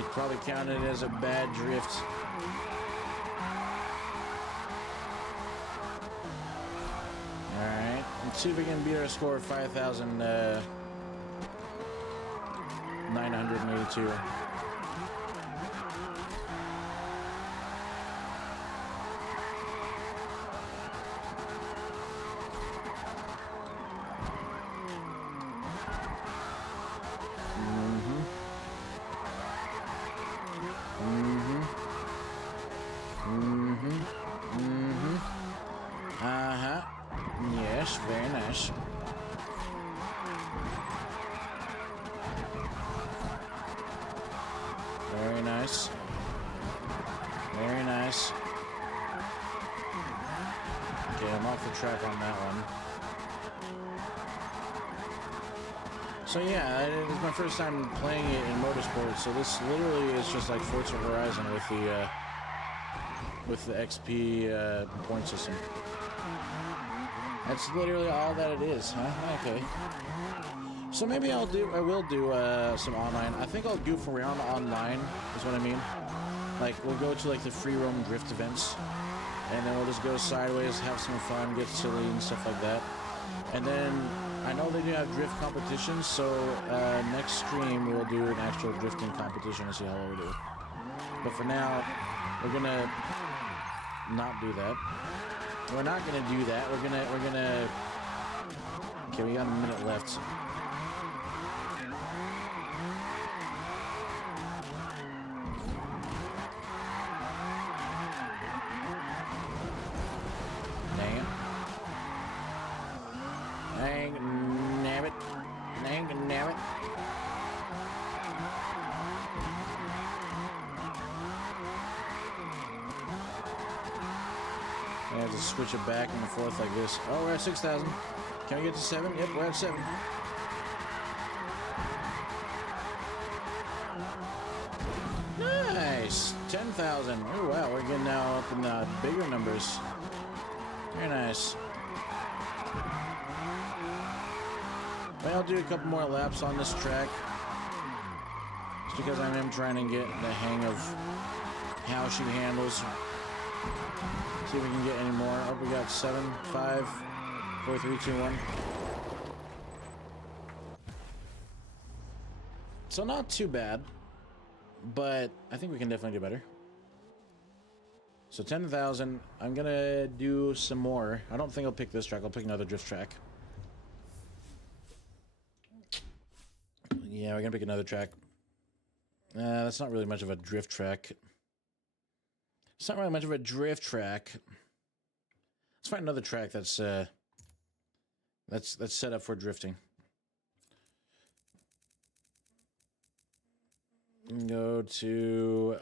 It probably counted as a bad drift. Alright, let's see if we can beat our score of 5,982. Yes, very nice. Very nice. Very nice. Okay, I'm off the track on that one. So yeah, it's my first time playing it in motorsport, so this literally is just like Forza Horizon with the XP point system. That's literally all that it is, huh? Okay. So maybe I will do some online. I think I'll goof around online, is what I mean. Like, we'll go to like the free roam drift events, and then we'll just go sideways, have some fun, get silly and stuff like that. And then I know they do have drift competitions, so next stream we'll do an actual drifting competition and see how well we do. But for now, we're gonna not do that. We're not gonna do that. We're gonna. Okay, we got a minute left. Dang it! Dang nabbit! Dang nabbit! I have to switch it back and forth like this. Oh, we're at 6,000. Can we get to 7? Yep, we're at 7. Nice. 10,000. Oh, wow. We're getting now up in the bigger numbers. Very nice. Well, I'll do a couple more laps on this track. Just because I am trying to get the hang of how she handles. See if we can get any more. Oh, we got 7, 5, 4, 3, 2, 1. So not too bad, but I think we can definitely do better. So 10,000. I'm gonna do some more. I don't think I'll pick this track. I'll pick another drift track. Yeah, we're gonna pick another track. That's not really much of a drift track. It's not really much of a drift track. Let's find another track that's set up for drifting. Go to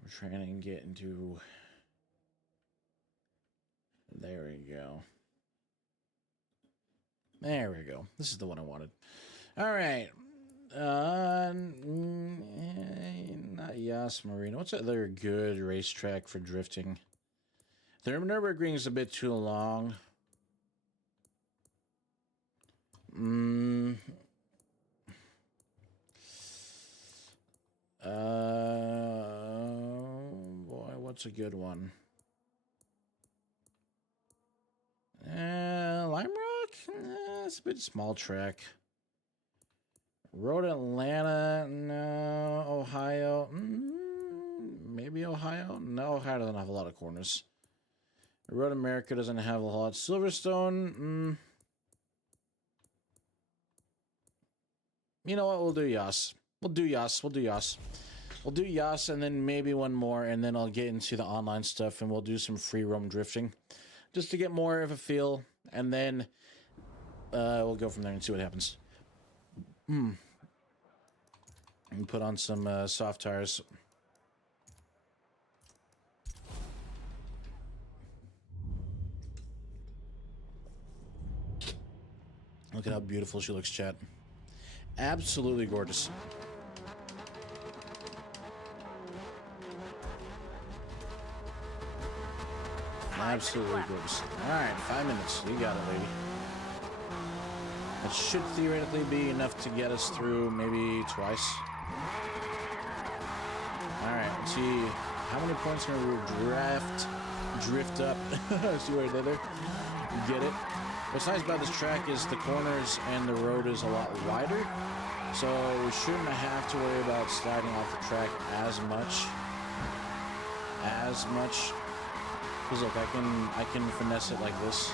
we're trying to get into. There we go. There we go. This is the one I wanted. All right. Not Yas Marina. What's another good racetrack for drifting? The Nürburgring is a bit too long. Boy, what's a good one? Lime Rock? It's a bit small track. Road Atlanta? No. Ohio? Maybe Ohio? No, Ohio doesn't have a lot of corners. Road America doesn't have a lot. Silverstone? You know what? We'll do Yas. We'll do Yas. We'll do Yas. We'll do Yas and then maybe one more, and then I'll get into the online stuff and we'll do some free roam drifting. Just to get more of a feel, and then we'll go from there and see what happens. And put on some soft tires. Look at how beautiful she looks, chat. Absolutely gorgeous. Absolutely gorgeous. Alright, 5 minutes. You got it, lady. That should theoretically be enough to get us through maybe twice. Alright, let's see how many points can we drift up. See what I did there? Get it? What's nice about this track is the corners and the road is a lot wider. So we shouldn't have to worry about sliding off the track as much. Because look, I can finesse it like this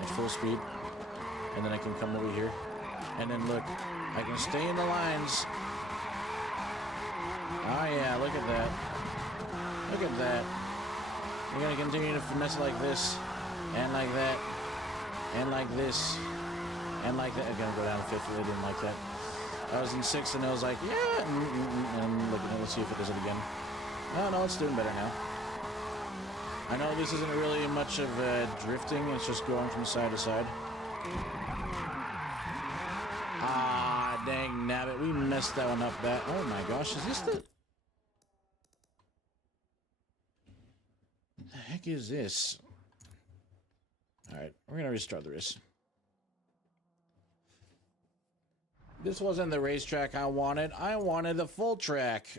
at full speed, and then I can come over here, and then look, I can stay in the lines. Oh yeah, look at that. Look at that. We're gonna continue to finesse it like this, and like that, and like this, and like that. I'm gonna go down to 50. I didn't like that. I was in 6th, and I was like, yeah, and look at it. Let's see if it does it again. No, it's doing better now. I know this isn't really much of drifting, it's just going from side to side. Ah, dang nabbit, we messed that one up bad. Oh my gosh, is this the heck is this? Alright, we're gonna restart the race. This wasn't the racetrack I wanted. I wanted the full track.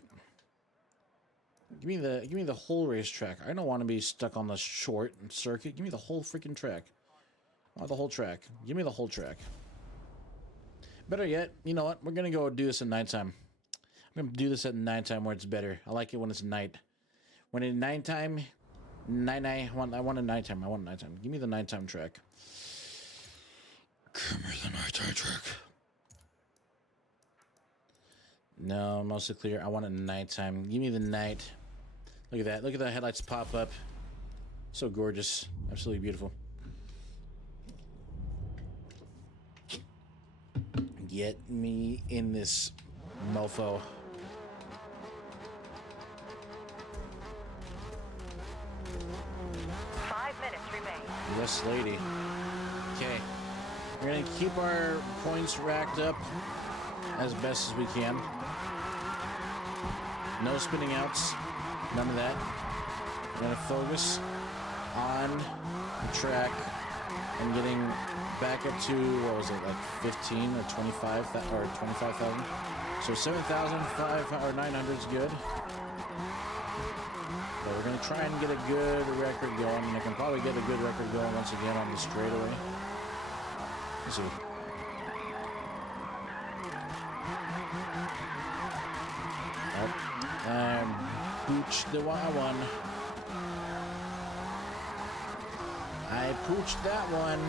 Give me the whole racetrack. I don't want to be stuck on the short circuit. Give me the whole freaking track. I want the whole track. Give me the whole track. Better yet, you know what? We're gonna go do this at nighttime. I'm gonna do this at nighttime where it's better. I like it when it's night. When it's nighttime, I want a nighttime. I want a nighttime. Give me the nighttime track. Give me the nighttime track. No, mostly clear. I want it nighttime. Give me the night. Look at that. Look at the headlights pop up. So gorgeous. Absolutely beautiful. get me in this mofo. Yes, lady. Okay. We're going to keep our points racked up as best as we can. No spinning outs. None of that. We're going to focus on the track and getting back up to, what was it, like 15 or 25 or 25,000. So 7,500 or 900 is good. But we're going to try and get a good record going. And I can probably get a good record going once again on the straightaway. Let's see. Oh, pooched the one. I pooched that one.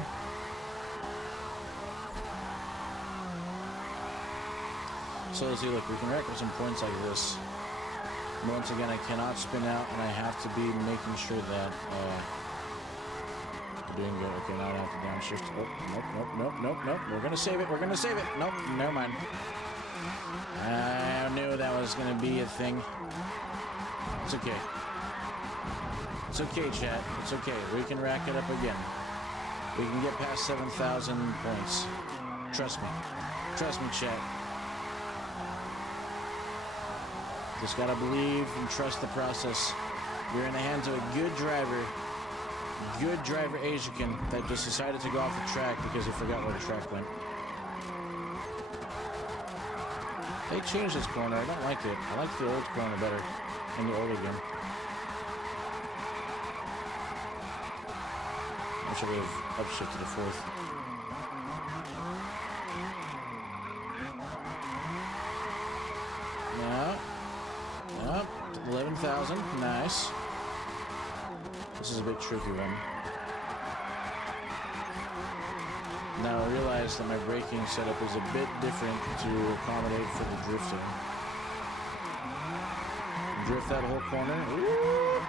So let's see, look, we can rack up some points like this. Once again, I cannot spin out, and I have to be making sure that we're doing good. Okay, now I have to downshift. Oh, nope. We're gonna save it. Nope, never mind. I knew that was gonna be a thing. It's okay. It's okay, chat. It's okay. We can rack it up again. We can get past 7,000 points. Trust me. Trust me, chat. Just gotta believe and trust the process. We're in the hands of a good driver Asian that just decided to go off the track because he forgot where the track went. They changed this corner. I don't like it. I like the old corner better in the old game. I should have upshifted to fourth. Yeah. Yep, 11,000. Nice. This is a bit tricky one. Now I realize that my braking setup is a bit different to accommodate for the drifting. Drift that whole corner. Woo!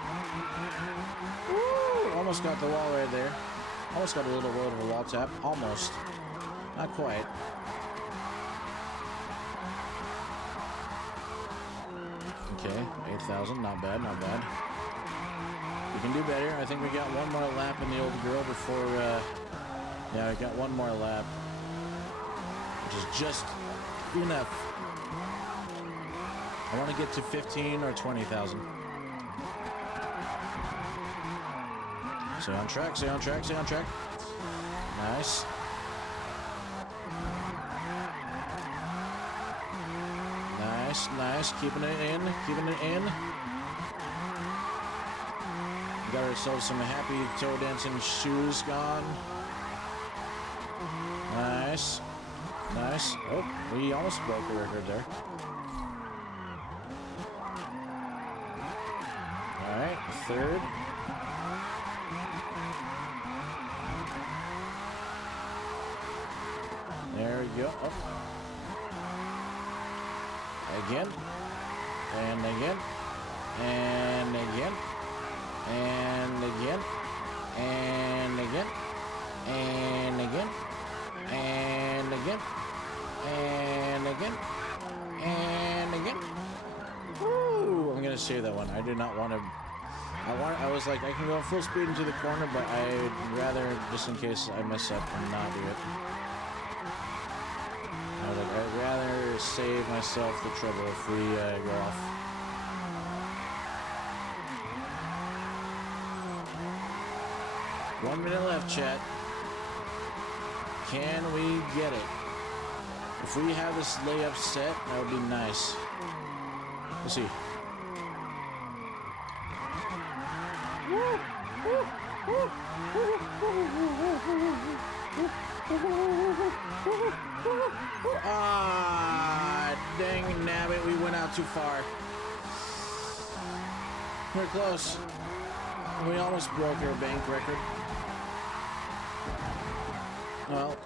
Woo! Almost got the wall right there. Almost got a little bit of a wall tap. Almost. Not quite. Okay, 8,000, not bad, not bad. We can do better. I think we got one more lap in the old girl before, yeah, we got one more lap, which is just enough. I want to get to 15 or 20,000. Stay on track, stay on track, stay on track. Nice. Nice, keeping it in. Got ourselves some happy toe dancing shoes gone. Nice. Oh, we almost broke the record there. All right, third. There we go. Oh. Again, and again, and again, and again, and again, and again, and again, and again, and again. Woo! I'm gonna save that one. I did not want to. I was like, I can go full speed into the corner, but I'd rather, just in case I mess up, and not do it. I'd rather save myself the trouble if we go off. One minute left, chat. Can we get it? If we have this layup set, that would be nice. Let's see. Ah, dang nabbit, we went out too far. We're close. We almost broke our bank record. Well,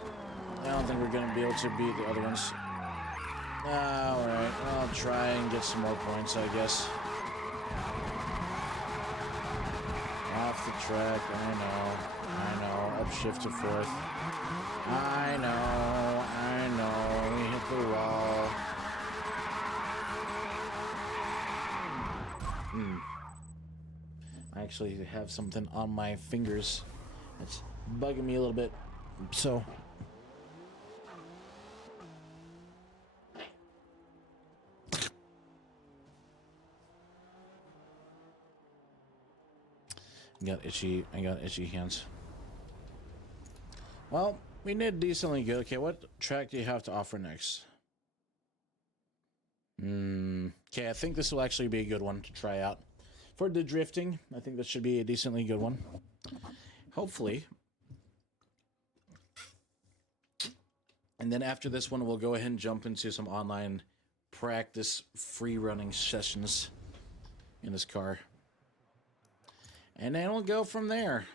I don't think we're gonna be able to beat the other ones. Alright, I'll try and get some more points, I guess. Off the track, I know. Upshift to fourth. I know. We the wall. I actually have something on my fingers that's bugging me a little bit. So I got itchy hands. Well, we did decently good. Okay, what track do you have to offer next? Okay, I think this will actually be a good one to try out. For the drifting, I think this should be a decently good one. Hopefully. And then after this one, we'll go ahead and jump into some online practice free running sessions in this car. And then we'll go from there.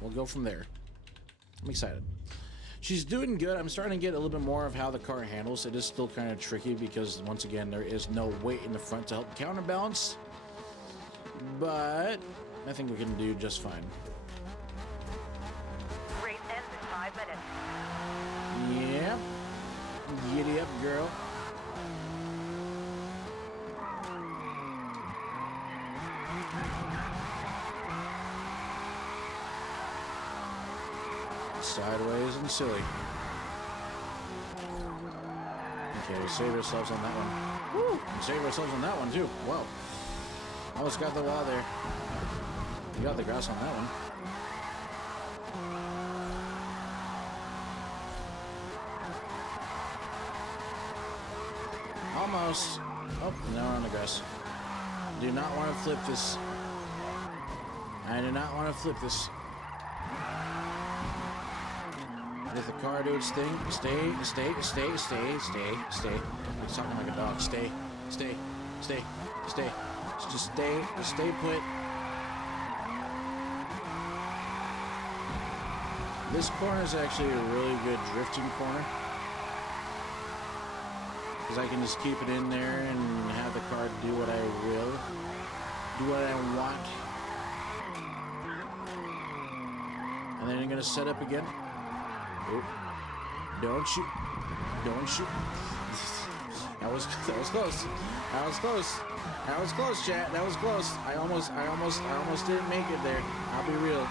We'll go from there. I'm excited. She's doing good. I'm starting to get a little bit more of how the car handles. It is still kind of tricky because, once again, there is no weight in the front to help counterbalance. But I think we can do just fine. Race ends in 5 minutes. Yep. Giddy up, girl. Sideways and silly. Okay, we saved ourselves on that one. Woo! We saved ourselves on that one too. Whoa. Almost got the wall there. We got the grass on that one. Almost. Oh, now we're on the grass. Do not want to flip this. I do not want to flip this. Let the car do its thing. Stay. It's talking like a dog. Stay. Just stay put. This corner is actually a really good drifting corner. Because I can just keep it in there and have the car do what I will. Do what I want. And then I'm going to set up again. Oh, don't shoot. That was close. That was close, chat. That was close. I almost didn't make it there. I'll be real.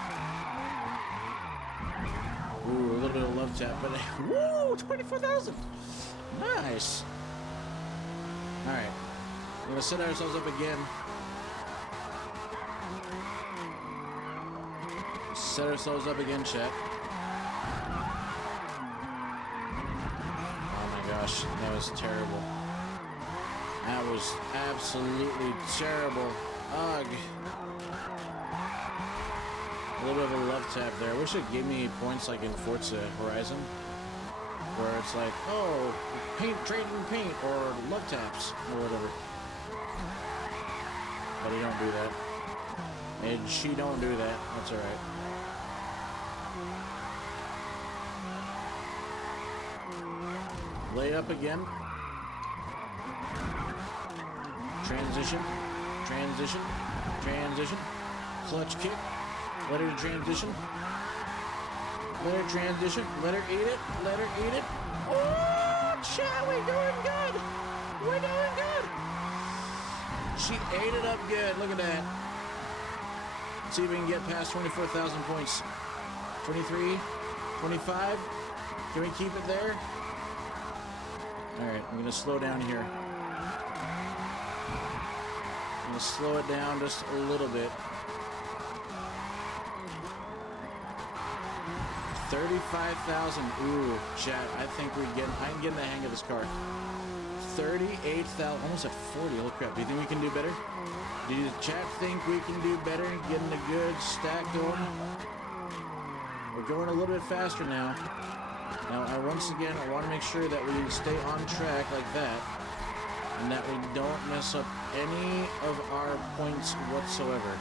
Ooh, a little bit of love tap, but woo, 24,000. Nice. All right, we're gonna set ourselves up again. Set ourselves up again, chat. Gosh, that was terrible. That was absolutely terrible. Ugh. A little bit of a love tap there. I wish it gave me points like in Forza Horizon, where it's like, oh, trading paint or love taps or whatever. But he don't do that. And she don't do that. That's all right. Lay up again. Transition. Clutch kick. Let her transition. Let her eat it. Oh, chat, we're doing good. She ate it up good. Look at that. Let's see if we can get past 24,000 points. 23, 25. Can we keep it there? Alright, I'm going to slow down here. I'm going to slow it down just a little bit. 35,000. Ooh, chat, I think I'm getting the hang of this car. 38,000, almost at 40. Holy crap. Do you think we can do better? Do you chat think we can do better? Getting a good stack going? We're going a little bit faster now. Now, once again, I want to make sure that we stay on track like that, and that we don't mess up any of our points whatsoever.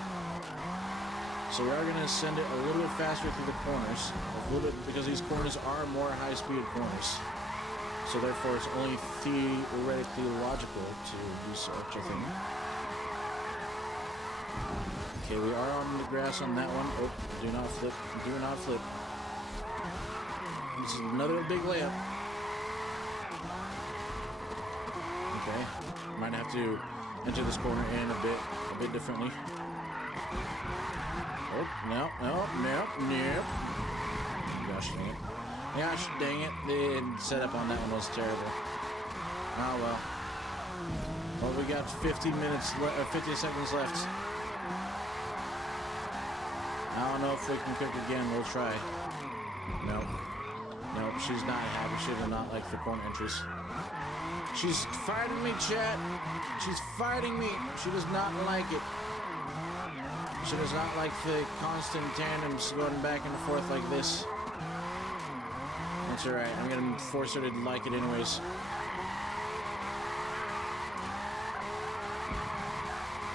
So we are going to send it a little bit faster through the corners, a little bit, because these corners are more high-speed corners. So therefore, it's only theoretically logical to do such a thing. Okay, we are on the grass on that one. Oh, do not flip. This is another big layup. Okay. Might have to enter this corner in a bit differently. Oh, no. Gosh dang it. Gosh dang it. The setup on that one was terrible. Oh well. Well, we got 50 seconds left. I don't know if we can cook again. We'll try. Nope. She's not happy. She did not like the corner entries. She's fighting me, chat. She's fighting me. She does not like it. She does not like the constant tandems going back and forth like this. That's alright. I'm gonna force her to like it anyways.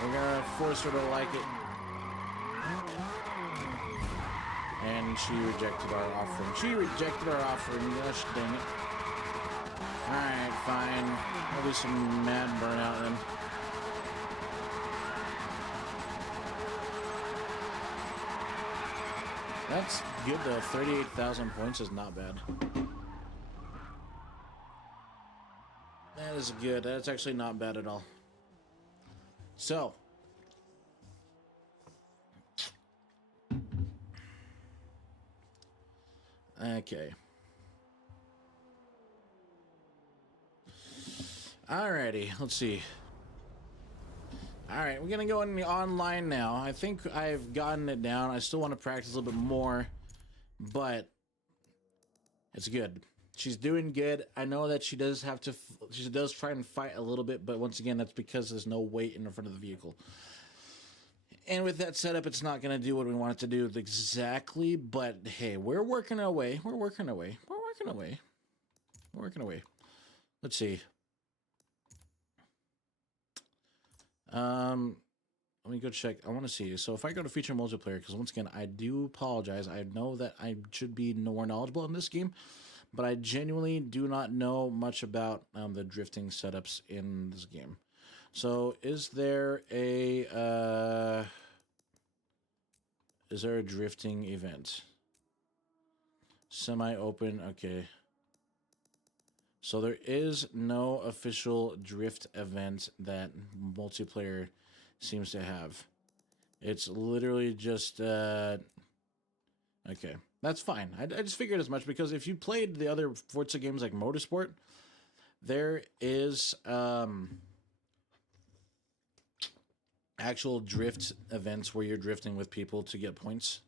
We're gonna force her to like it. And she rejected our offering. Gosh dang it. Alright, fine. I'll do some mad burnout then. That's good though. 38,000 points is not bad. That is good. That's actually not bad at all. So. Okay. Alrighty, let's see. Alright, we're gonna go in the online now. I think I've gotten it down. I still want to practice a little bit more, but it's good. She's doing good. I know that she does have to, she does try and fight a little bit, but once again, that's because there's no weight in the front of the vehicle. And with that setup, it's not going to do what we want it to do exactly, but hey, we're working our way. Let's see. Let me go check. I want to see. So if I go to feature multiplayer, because once again, I do apologize. I know that I should be more knowledgeable in this game, but I genuinely do not know much about the drifting setups in this game. So is there a drifting event? Semi-open, okay. So there is no official drift event that multiplayer seems to have. It's literally just okay. That's fine. I just figured as much, because if you played the other Forza games like Motorsport, there is actual drift events where you're drifting with people to get points.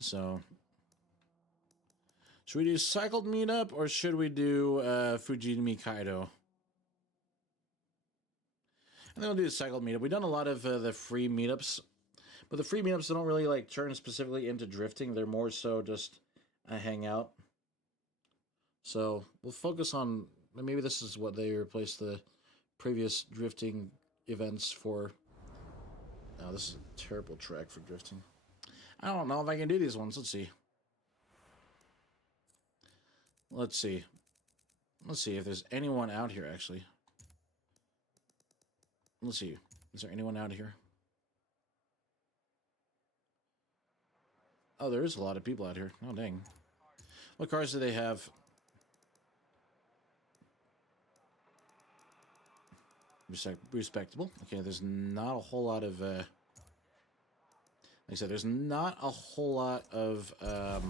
So should we do cycled meetup or should we do Fujimi Kaido? I think we'll do the cycled meetup. We've done a lot of the free meetups, but the free meetups don't really like turn specifically into drifting. They're more so just a hangout. So we'll focus on, maybe this is what they replaced the previous drifting events for. Oh, this is a terrible track for drifting. I don't know if I can do these ones. Let's see. Let's see if there's anyone out here, actually. Let's see. Is there anyone out here? Oh, there is a lot of people out here. Oh, dang. What cars do they have? Respectable. Okay, there's not a whole lot of... like I said, there's not a whole lot of... I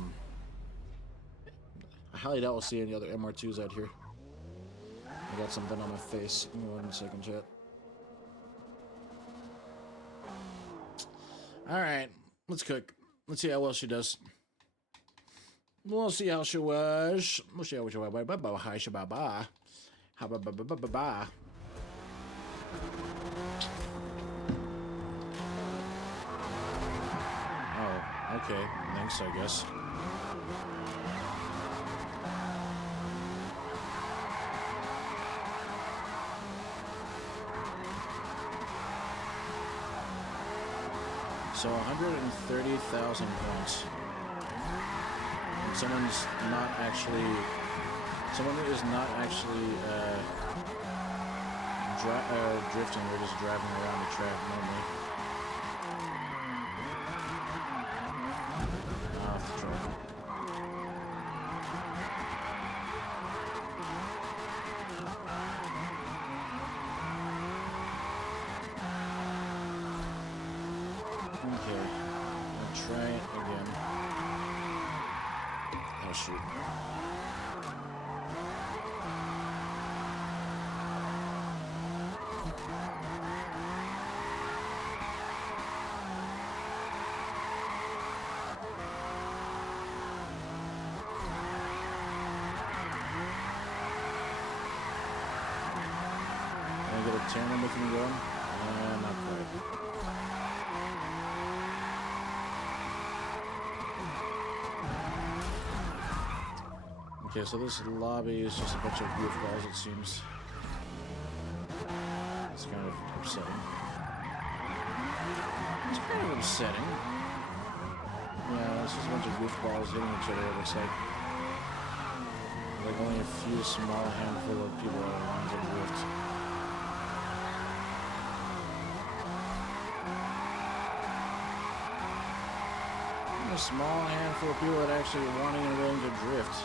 highly doubt we'll see any other MR2s out here. I got something on my face. Give me 1 second, chat. Alright, let's cook. Let's see how well she does. We'll see how she was. We'll see how she was. Hi, shababa. Ha-ba-ba-ba-ba-ba. Oh, okay. Thanks, I guess. So 130,000 points. And someone is not actually drifting. We're just driving around the track normally. Off the track. Okay. I'll try it again. Oh, shoot. Can I get a tandem with me going? Not quite. Okay, so this lobby is just a bunch of goofballs, it seems. It's kind of upsetting. It's kind of upsetting. Yeah, it's just a bunch of goofballs hitting each other, it looks like. Like only a few small handful of people are allowed to drift. A small handful of people that actually wanting and willing to drift.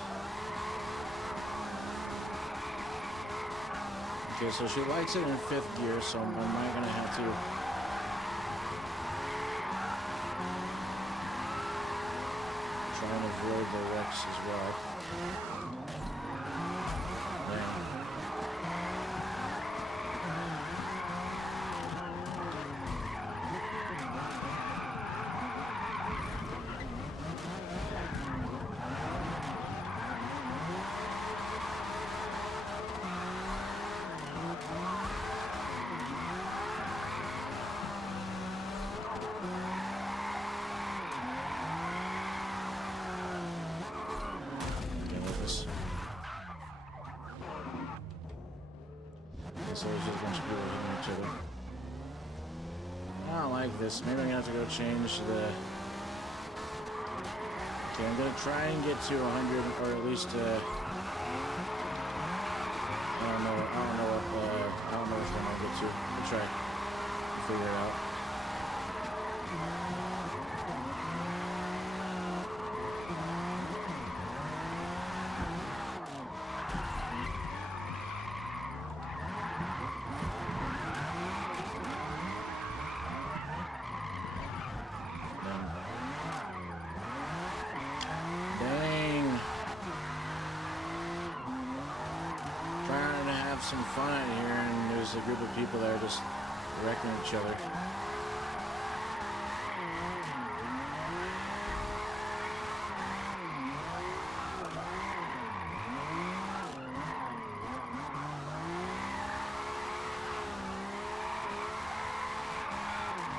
Okay, so she likes it in 5th gear, so am I gonna have to try and avoid the wrecks as well. Yeah. So there's just a bunch of people hitting each other. I don't like this. Maybe I'm gonna have to go change the... Okay, I'm gonna try and get to 100, or at least, I don't know which one I'll get to. I'll try to figure it out. Some fun out here, and there's a group of people that are just wrecking each other.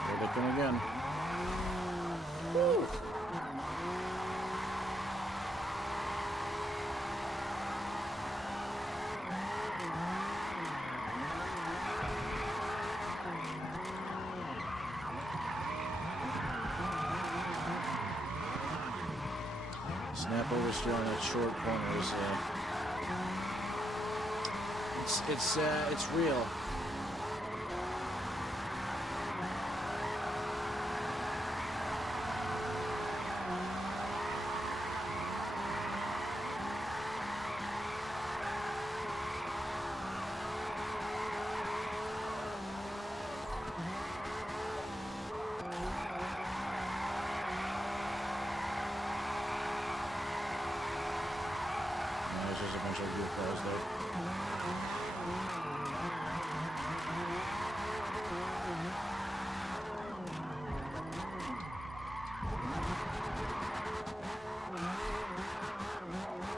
They're looking again. Woo! Snap oversteer on that short corner is it's real. There's a bunch of goofballs there.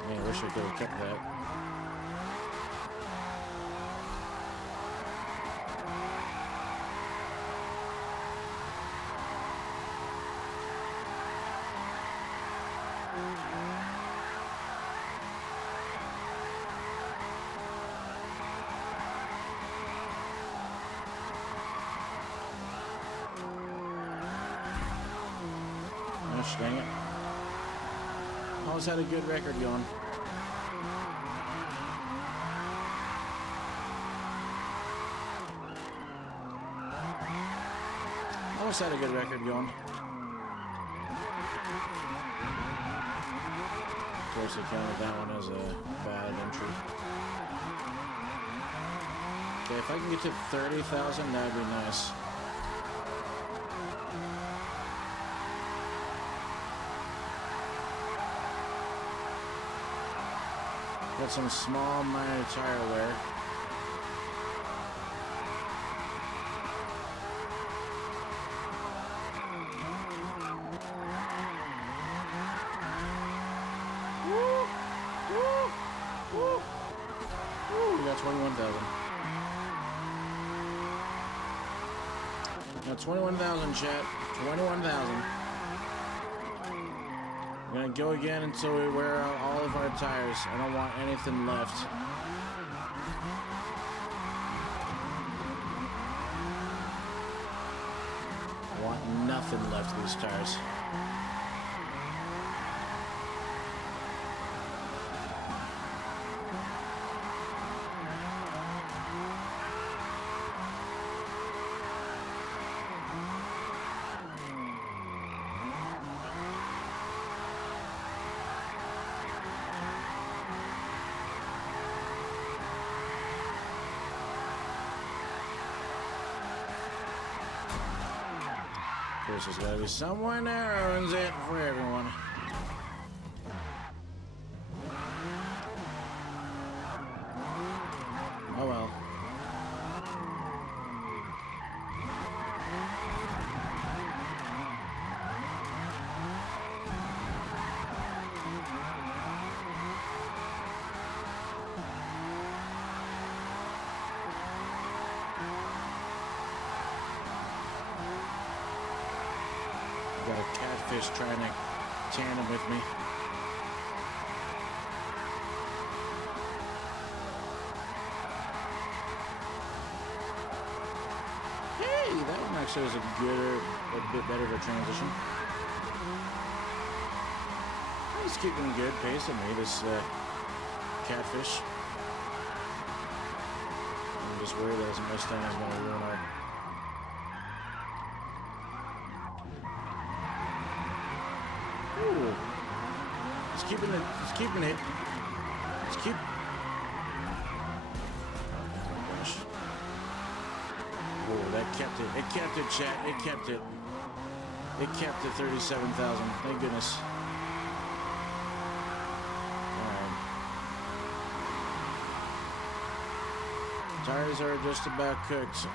Man, I wish I could have kept that. Gosh dang it. Always had a good record going. Almost had a good record going. Of course, they counted that one as a bad entry. Okay, if I can get to 30,000, that'd be nice. Got some small minor tire wear. We got 21,000. Now 21,000, chat. 21,000. We're gonna go again until we wear out all of our tires. I don't want anything left. I want nothing left of these tires. There's got to be someone that ruins it for everyone. Oh well. Got a catfish trying to tandem with me. Hey, that one actually was a bit better of a transition. He's keeping a good pace of me, this catfish. I'm just worried that his Mustang is going to ruin our... Ooh. It's keeping it. It's keeping it. It's keep. Oh my gosh. Oh, that kept it. It kept it, chat. It kept it. It kept it 37,000. Thank goodness. Alright. Tires are just about cooked.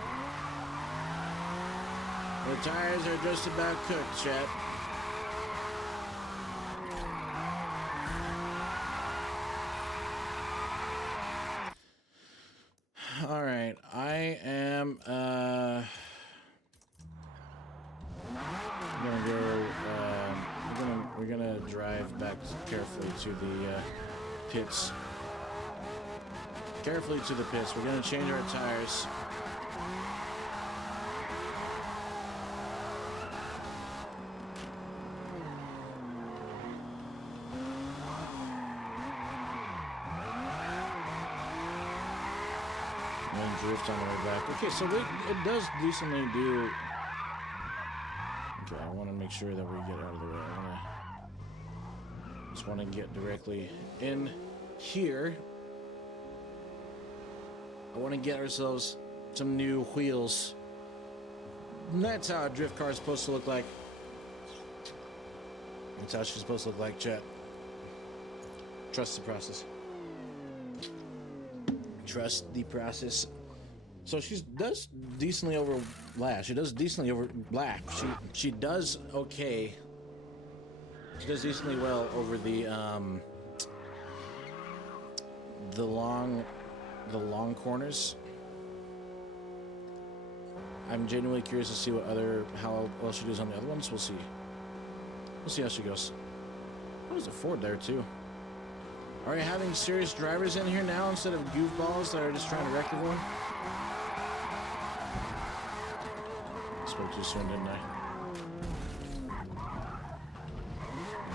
The tires are just about cooked, chat. All right, I am gonna go. We're gonna drive back carefully to the pits. Carefully to the pits. We're gonna change our tires. And drift on the way back. Okay, so it does decently do. Okay, I want to make sure that we get out of the way. Just want to get directly in here. I want to get ourselves some new wheels. And that's how a drift car is supposed to look like. That's how she's supposed to look like, chat. Trust the process. Trust the process. So she does decently over last. She does decently over black. She does okay. She does decently well over the long corners. I'm genuinely curious to see how well she does on the other ones. We'll see. We'll see how she goes. Oh, there's a Ford there too. Are you having serious drivers in here now instead of goofballs that are just trying to wreck everyone? Spoke too soon, didn't I?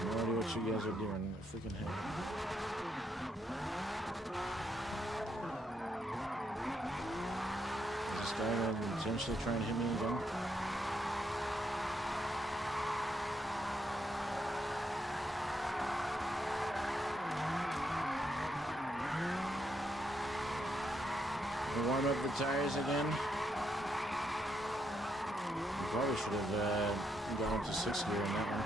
No idea what you guys are doing. Freaking hell. Is this guy going to intentionally try and hit me again? Warm up the tires again. Probably should have gone to 6th gear in that one.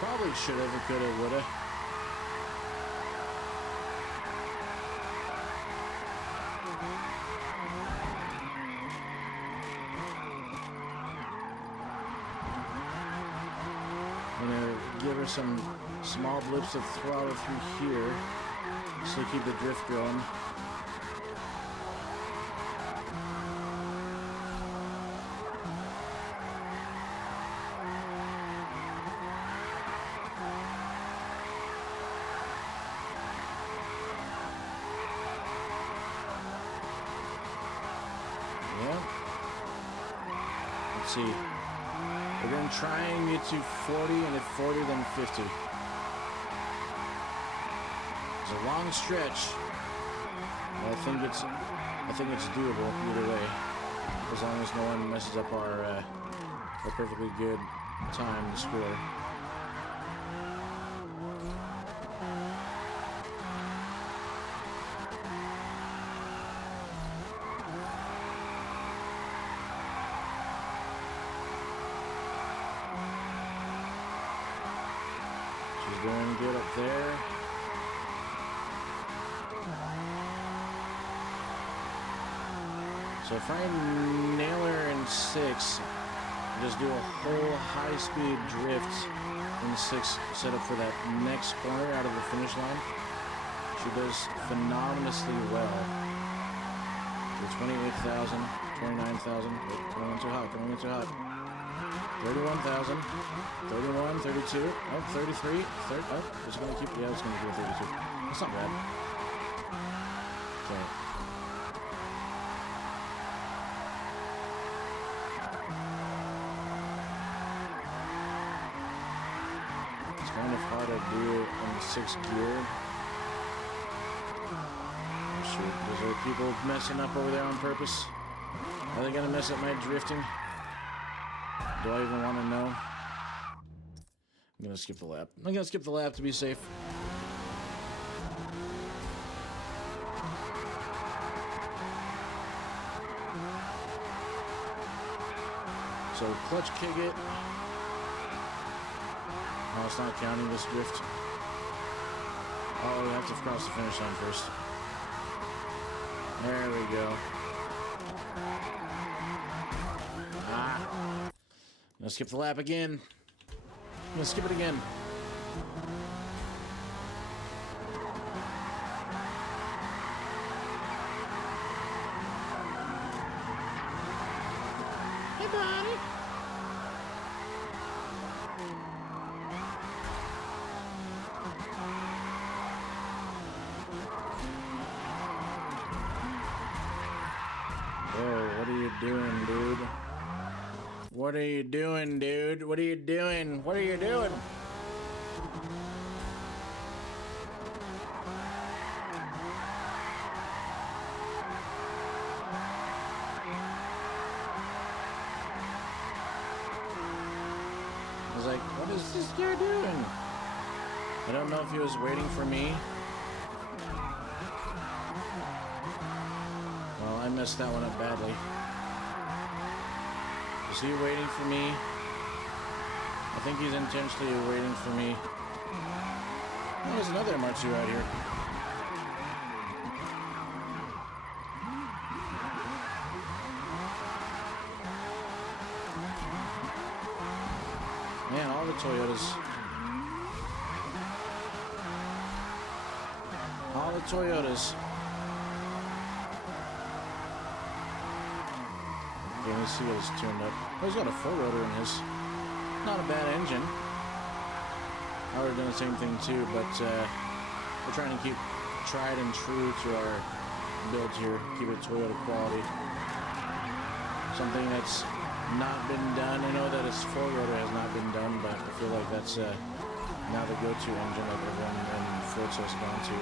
Probably should have, coulda, woulda. I'm gonna give her some small blips of throttle through here, so keep the drift going. Let's see. We're going to try and get to 40, and if 40, then 50. It's a long stretch. But I think it's doable either way, as long as no one messes up our perfectly good time to score. Doing good up there. So if I nail her in 6, just do a whole high-speed drift in 6, set up for that next corner out of the finish line. She does phenomenally well. So 28,000, 29,000. Coming in too hot, coming in too hot. 31,000, 31, 32, oh, 33, 30, oh, it's going to keep, yeah, it's going to be 32. That's not bad. Okay. It's kind of hard to do it in the 6th gear. Oh, shoot, those are people messing up over there on purpose. Are they going to mess up my drifting? Do I even want to know? I'm going to skip the lap. I'm going to skip the lap to be safe. So clutch kick it. Oh, it's not counting this drift. Oh, we have to cross the finish line first. There we go. I'm gonna skip the lap again. I'm gonna skip it again. Hey, buddy. Whoa, what are you doing, dude? What are you doing, dude? What are you doing? What are you doing? I was like, what is this guy doing? I don't know if he was waiting for me. Well, I messed that one up badly. Is he waiting for me? I think he's intentionally waiting for me. Oh, there's another MR2 out here. Man, all the Toyotas. All the Toyotas. Okay, let's see what it's tuned up. Oh, he's got a 4-rotor in his. Not a bad engine. I would have done the same thing too, but we're trying to keep tried and true to our build here. Keep it Toyota quality. Something that's not been done. I know that his 4-rotor has not been done, but I feel like that's now the go-to engine like everyone in Forza has gone to.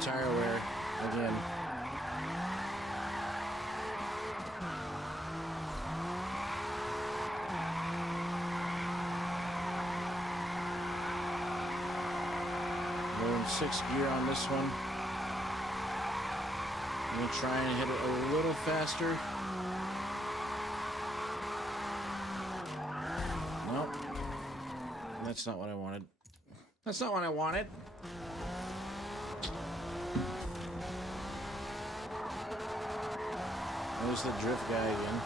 Tire wear again. We're in 6th gear on this one. I'm gonna try and hit it a little faster. Nope. That's not what I wanted. That's not what I wanted. There's the drift guy again.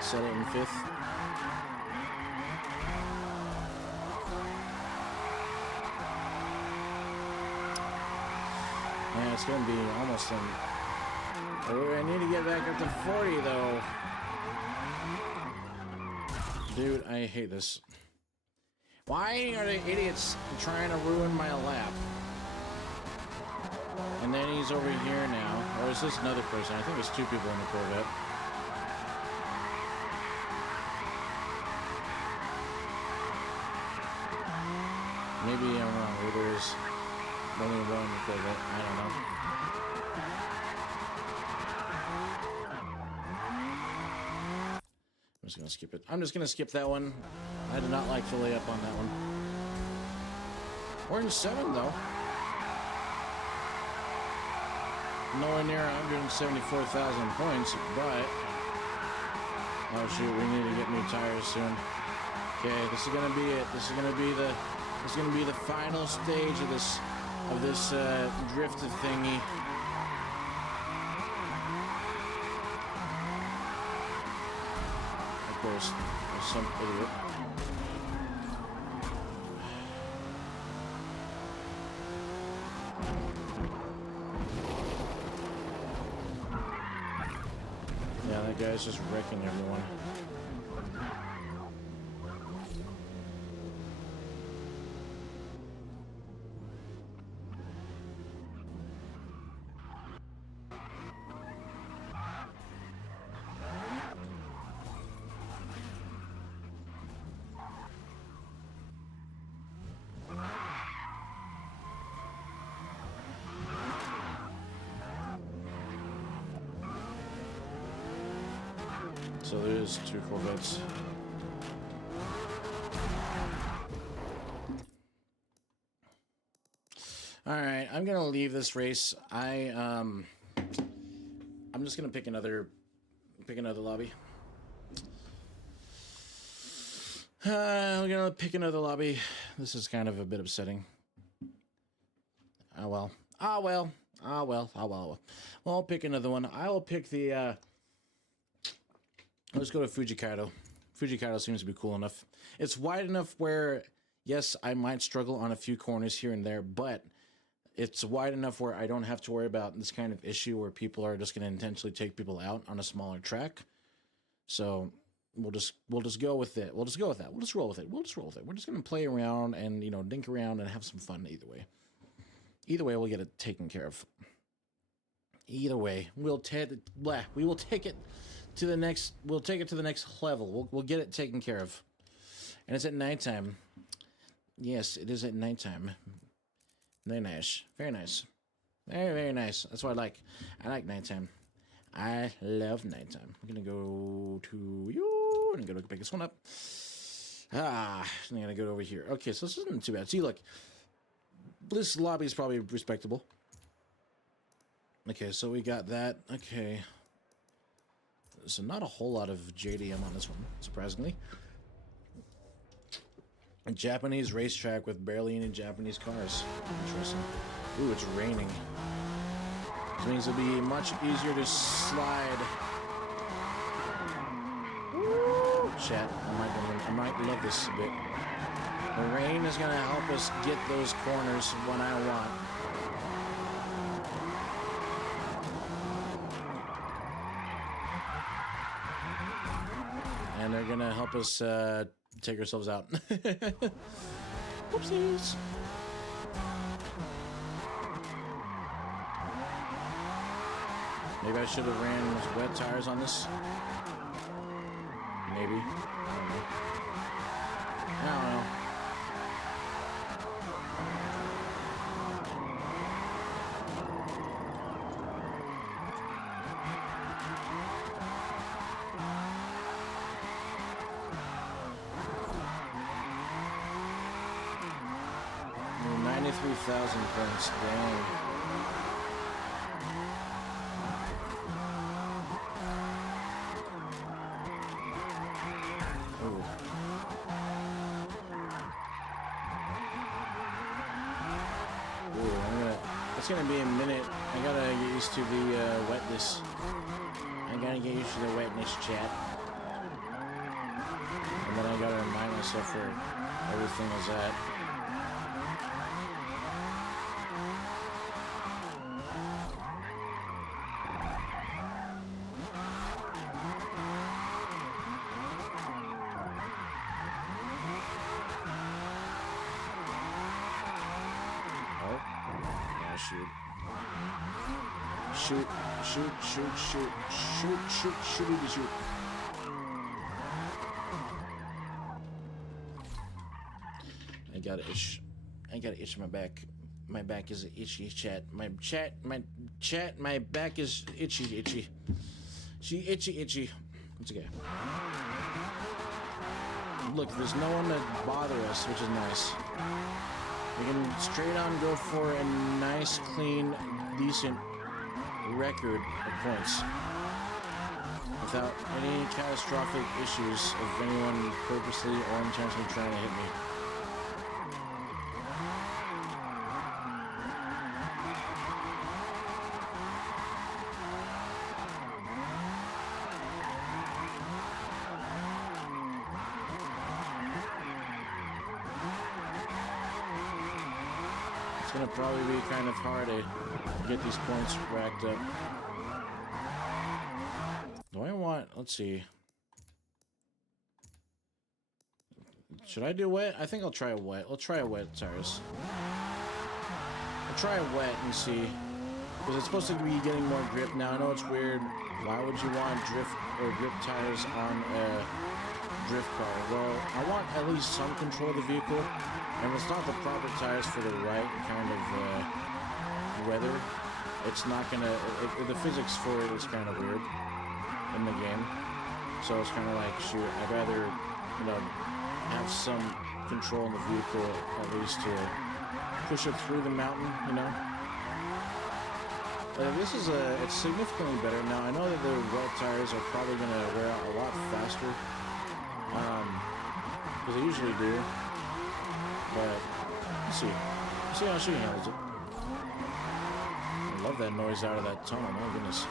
Set it in 5th. Yeah, it's gonna be almost in. Oh, I need to get back up to 40 though. Dude, I hate this. Why are the idiots trying to ruin my lap? And then he's over here now. Or is this another person? I think there's 2 people in the Corvette. Maybe I'm wrong. Maybe there's only one in the Corvette. I don't know. I'm just gonna skip it. I'm just gonna skip that one. I did not like the layup on that one. We're in 7th though. Nowhere near 174,000 points, but oh shoot, we need to get new tires soon. Okay, this is gonna be it. This is gonna be the final stage of this drift thingy. Of course, there's some idiot. Yeah, that guy's just wrecking everyone. So there's 2 Corvettes. All right, I'm gonna leave this race. I'm just gonna pick another lobby. I'm gonna pick another lobby. This is kind of a bit upsetting. Oh well. Ah well. Ah well. Ah well. Well, I'll pick another one. I will pick the. Let's go to Fujikaido. Fujikaido seems to be cool enough. It's wide enough where, yes, I might struggle on a few corners here and there, but it's wide enough where I don't have to worry about this kind of issue where people are just going to intentionally take people out on a smaller track. So we'll just go with it. We'll just go with that. We'll just roll with it. We're just going to play around and, you know, dink around and have some fun either way. Either way, we'll get it taken care of. Either way, we will take it to the next. We'll take it to the next level. We'll get it taken care of. And it's at nighttime. Yes, it is at nighttime. Very nice. Very nice. Very, very nice. That's what I like. I like nighttime. I love nighttime. I'm gonna go to you. I'm gonna pick this one up. I'm gonna go over here. Okay, so this isn't too bad. See, look, this lobby is probably respectable. Okay, so we got that. Okay. So not a whole lot of JDM on this one, surprisingly. A Japanese racetrack with barely any Japanese cars. Interesting. Ooh, it's raining. Which means it'll be much easier to slide. Woo! Chat, I might love this a bit. The rain is gonna help us get those corners when I want. And they're gonna help us take ourselves out. Whoopsies. Maybe I should have ran wet tires on this. Maybe. I don't know. 23,000 points. Dang. Ooh. It's gonna be a minute. I gotta get used to the wetness. I gotta get used to the wetness, chat. And then I gotta remind myself where everything is at. Shoot. I got to itch my back. My back is itchy, chat. My back is itchy. She itchy. It's okay. Look, there's no one to bother us, which is nice. We can straight on go for a nice, clean, decent record of points without any catastrophic issues of anyone purposely or intentionally trying to hit me. It's gonna probably be kind of hard to get these points racked up. Do I want, let's see. Should I do wet? I think I'll try a wet. Let's try a wet tires. I'll try a wet and see. Because it's supposed to be getting more grip. Now, I know it's weird. Why would you want drift or grip tires on a drift car? Well, I want at least some control of the vehicle. And it's not the proper tires for the right kind of weather. It's not gonna. The physics for it is kind of weird in the game. So it's kind of like, shoot, I'd rather, have some control in the vehicle at least to push it through the mountain. This is it's significantly better now. I know that the wet tires are probably gonna wear out a lot faster, because they usually do. But let's see. Let's see how she handles it. I love that noise out of that tunnel. My goodness.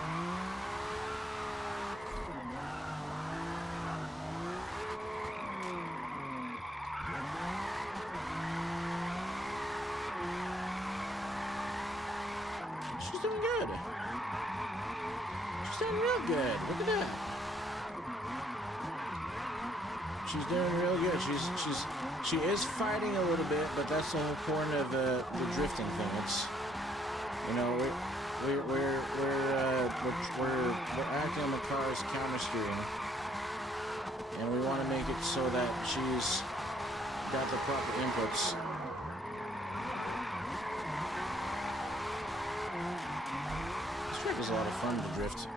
She's doing good. She's doing real good. Look at that. She's doing real good. She is fighting a little bit, but that's the whole point of the drifting thing. It's, we're acting on the car's counter steering, and we want to make it so that she's got the proper inputs. This track is a lot of fun to drift.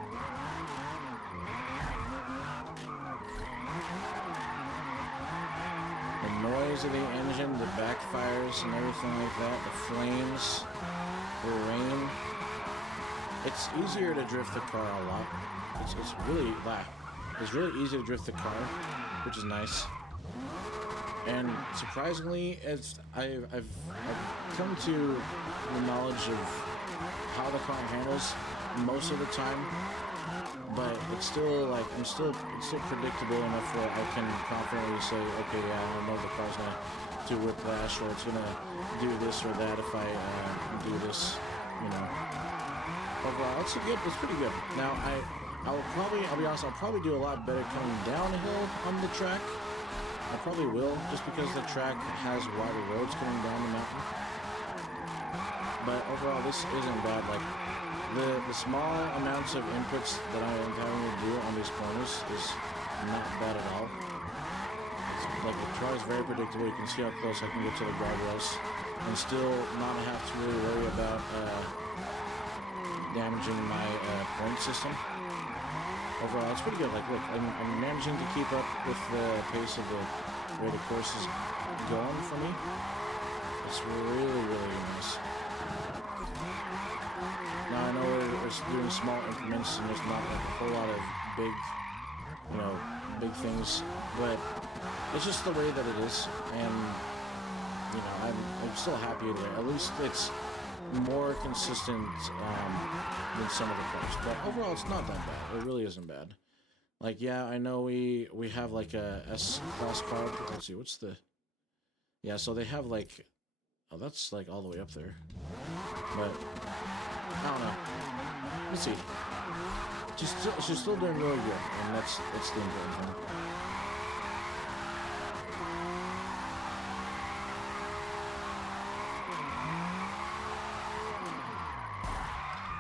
Noise of the engine, the backfires and everything like that, the flames, the rain. It's easier to drift the car a lot. It's really easy to drift the car, which is nice. And surprisingly, I've come to the knowledge of how the car handles most of the time. But it's still it's still predictable enough where I can confidently say, okay, yeah, I know the car's gonna do whiplash, or it's gonna do this or that if I do this, Overall, it's pretty good. Now, I'll be honest, I'll probably do a lot better coming downhill on the track. I probably will, just because the track has wider roads coming down the mountain. But overall, this isn't bad. Like, the small amounts of inputs that I am having to do on these corners is not bad at all. It's like, the car is very predictable. You can see how close I can get to the guardrails and still not have to really worry about damaging my point system. Overall, it's pretty good. Like, look, I'm managing to keep up with the pace of the way the course is going for me. It's really, really really small increments, and there's not like a whole lot of big, big things. But it's just the way that it is, and I'm still happy with it. At least it's more consistent than some of the cars. But overall, it's not that bad. It really isn't bad. Like, yeah, I know we have like a S-Class car. Let's see, what's the... Yeah, so they have like... Oh, that's like all the way up there. But, I don't know. Let's see. She's still doing really good, and that's the important thing.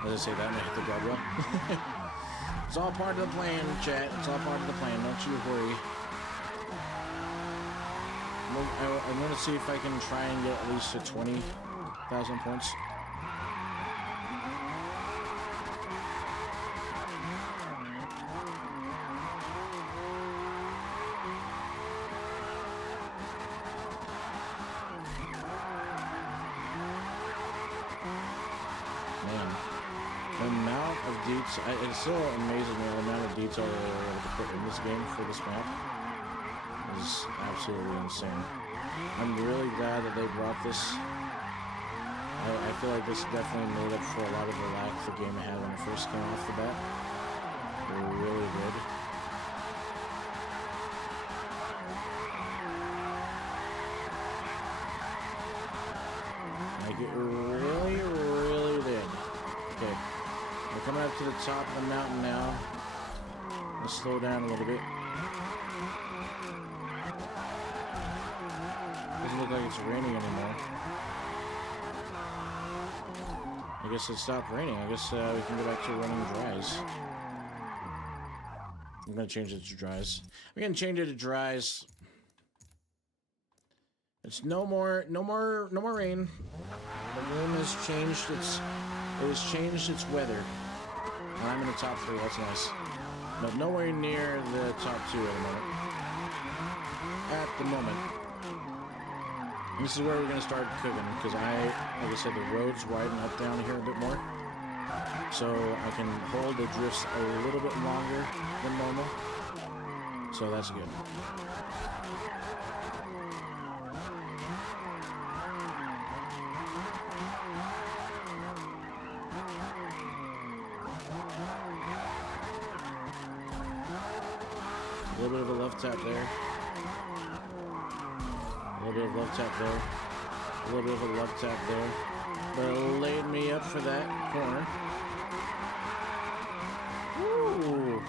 As I say that, I'm gonna hit the guardrail. It's all part of the plan, chat. It's all part of the plan. Don't you worry. I'm gonna see if I can try and get at least to 20,000 points. It still amazes me the amount of detail they were able to put in this game for this map. Is absolutely insane. I'm really glad that they brought this. I feel like this definitely made up for a lot of the lack the game had when it first came off the bat. They were really good. Like it really, really did. Okay. We're coming up to the top of the mountain now. Let's slow down a little bit. Doesn't look like it's raining anymore. I guess it stopped raining. I guess we can go back to running dries. I'm gonna change it to dries. We're gonna change it to dries. It's no more rain. The room has changed it has changed its weather. And I'm in the top 3, that's nice. But nowhere near the top 2 at the moment. At the moment. And this is where we're gonna start cooking, because like I said, the roads widen up down here a bit more. So I can hold the drifts a little bit longer than normal. So that's good. A little bit of a left tap there. A little bit of left tap there. A little bit of a left tap there. But it laid me up for that corner. Woo!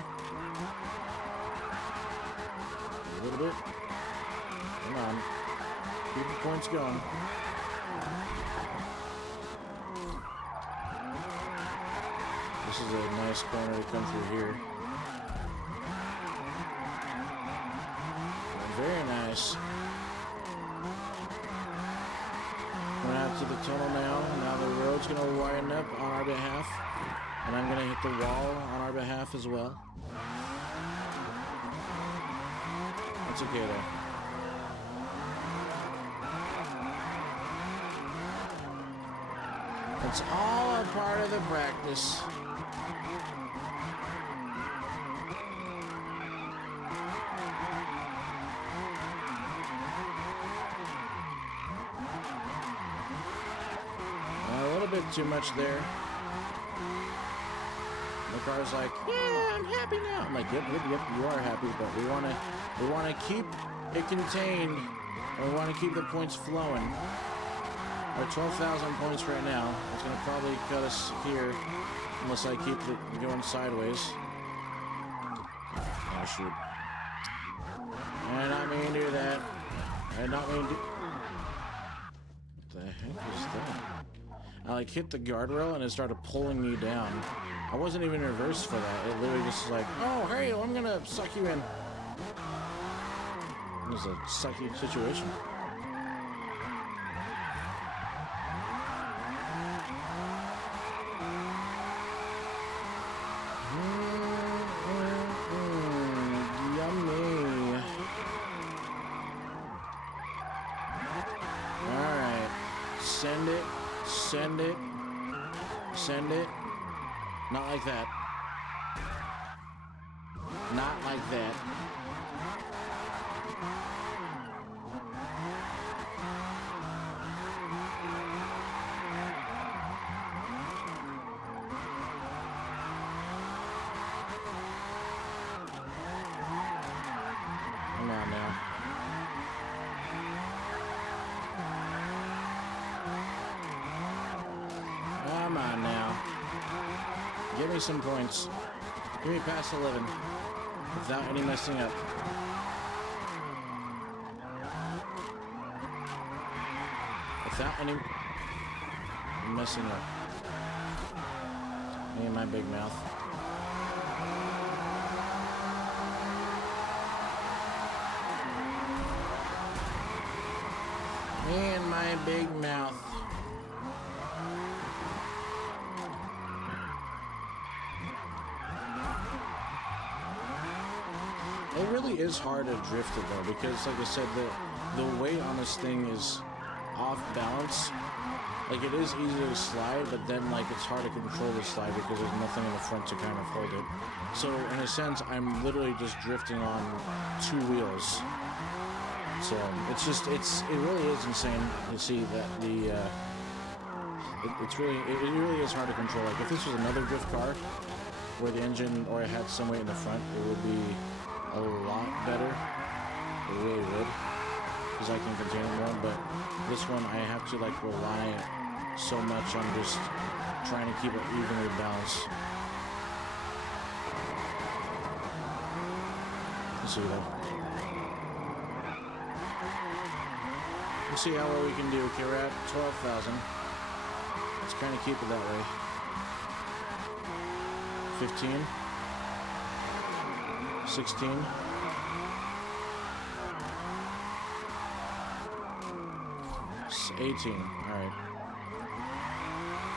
A little bit. Come on. Keep the points going. This is a nice corner to come through here. Very nice. Going out to the tunnel now. Now the road's going to widen up on our behalf. And I'm going to hit the wall on our behalf as well. That's okay though. It's all a part of the practice. Too much there. The car's like, yeah, I'm happy now. I'm like, yep, you are happy, but we want to keep it contained, and we want to keep the points flowing. Our 12,000 points right now. It's gonna probably cut us here unless I keep it going sideways. Oh shoot! I did not mean to do that. I did not mean to. What the heck is that? I like hit the guardrail and it started pulling me down. I wasn't even reversed for that. It literally just was like, oh, hey, I'm gonna suck you in. It was a sucky situation. Yummy. All right, send it. Send it. Send it. Not like that. Not like that. Come on now. Come on now. Give me some points. Give me past 11 without any messing up. Without any messing up. Me and my big mouth. Me and my big mouth. It really is hard to drift it though, because like I said, the weight on this thing is off balance. Like it is easy to slide, but then like it's hard to control the slide because there's nothing in the front to kind of hold it. So in a sense, I'm literally just drifting on two wheels. So it really is insane to see that it really is hard to control. Like if this was another drift car where the engine or it had some weight in the front, it would be a lot better. It really would, because I can contain it more. But this one, I have to like rely so much on just trying to keep it evenly balanced. Let's see though. Let's see how well we can do. Okay, we're at 12,000. Let's kind of keep it that way. 15. 16. It's 18. All right.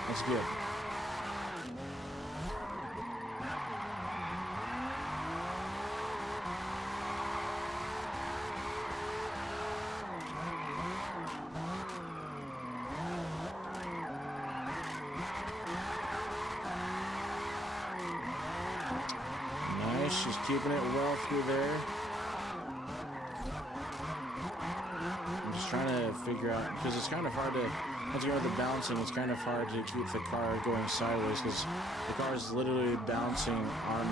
That's good. She's keeping it well through there. I'm just trying to figure out, because it's kind of hard to, once you go with the balancing, it's kind of hard to keep the car going sideways, because the car is literally bouncing on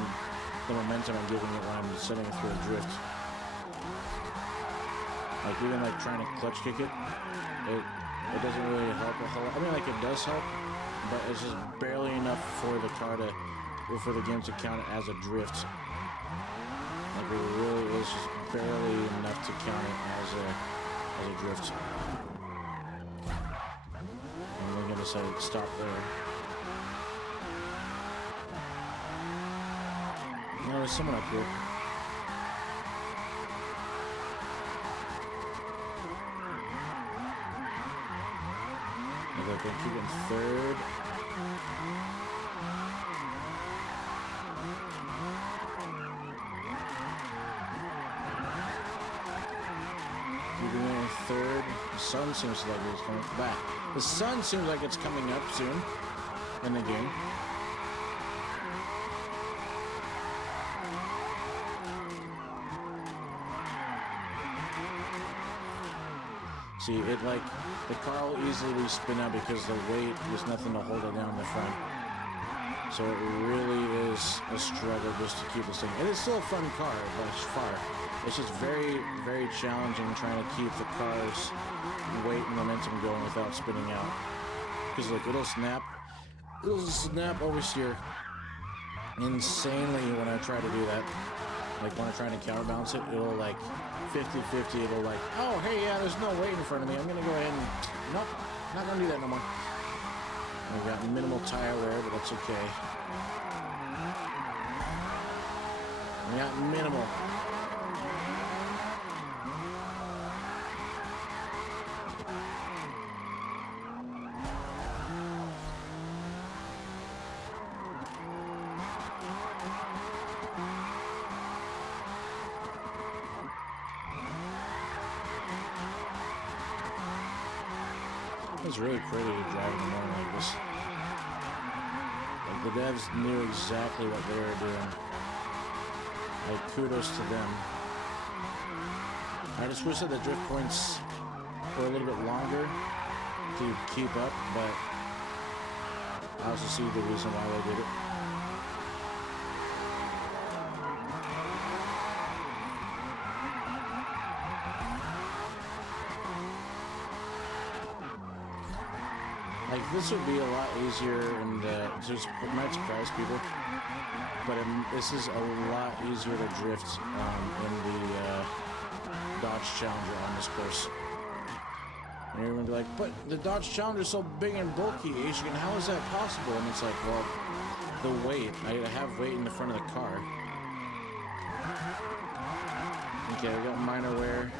the momentum I'm giving it when I'm setting it through a drift. Like even like trying to clutch kick it, it doesn't really help a whole lot. I mean, like it does help, but it's just barely enough for the car to, or for the game to count it as a drift. Like it really is just barely enough to count it as a drift. And we're gonna say stop there. No, there's someone up here. Maybe I can keep it in third. Third. The sun seems like it's coming back. The sun seems like it's coming up soon in the game. See, it like the car will easily spin out because the weight, there's nothing to hold it down in the front. So it really is a struggle just to keep this thing. And it's still a fun car by far. It's just very, very challenging trying to keep the car's weight and momentum going without spinning out. Because like it'll snap oversteer insanely when I try to do that. Like when I'm trying to counterbalance it, it'll like 50-50, it'll like, oh hey, yeah, there's no weight in front of me. I'm gonna go ahead and, nope, not gonna do that no more. We got minimal tire wear, but that's okay. We got minimal. It's really pretty to drive in the morning like this. Like The devs knew exactly what they were doing. Like, kudos to them. I just wish that the drift points were a little bit longer to keep up, but I also see the reason why they did it. Like, this would be a lot easier, and just might surprise people, but this is a lot easier to drift in the Dodge Challenger on this course. And you're gonna be like, but the Dodge Challenger is so big and bulky, Asian, how is that possible? And it's like, well, the weight. I have weight in the front of the car. Okay, we got minor wear.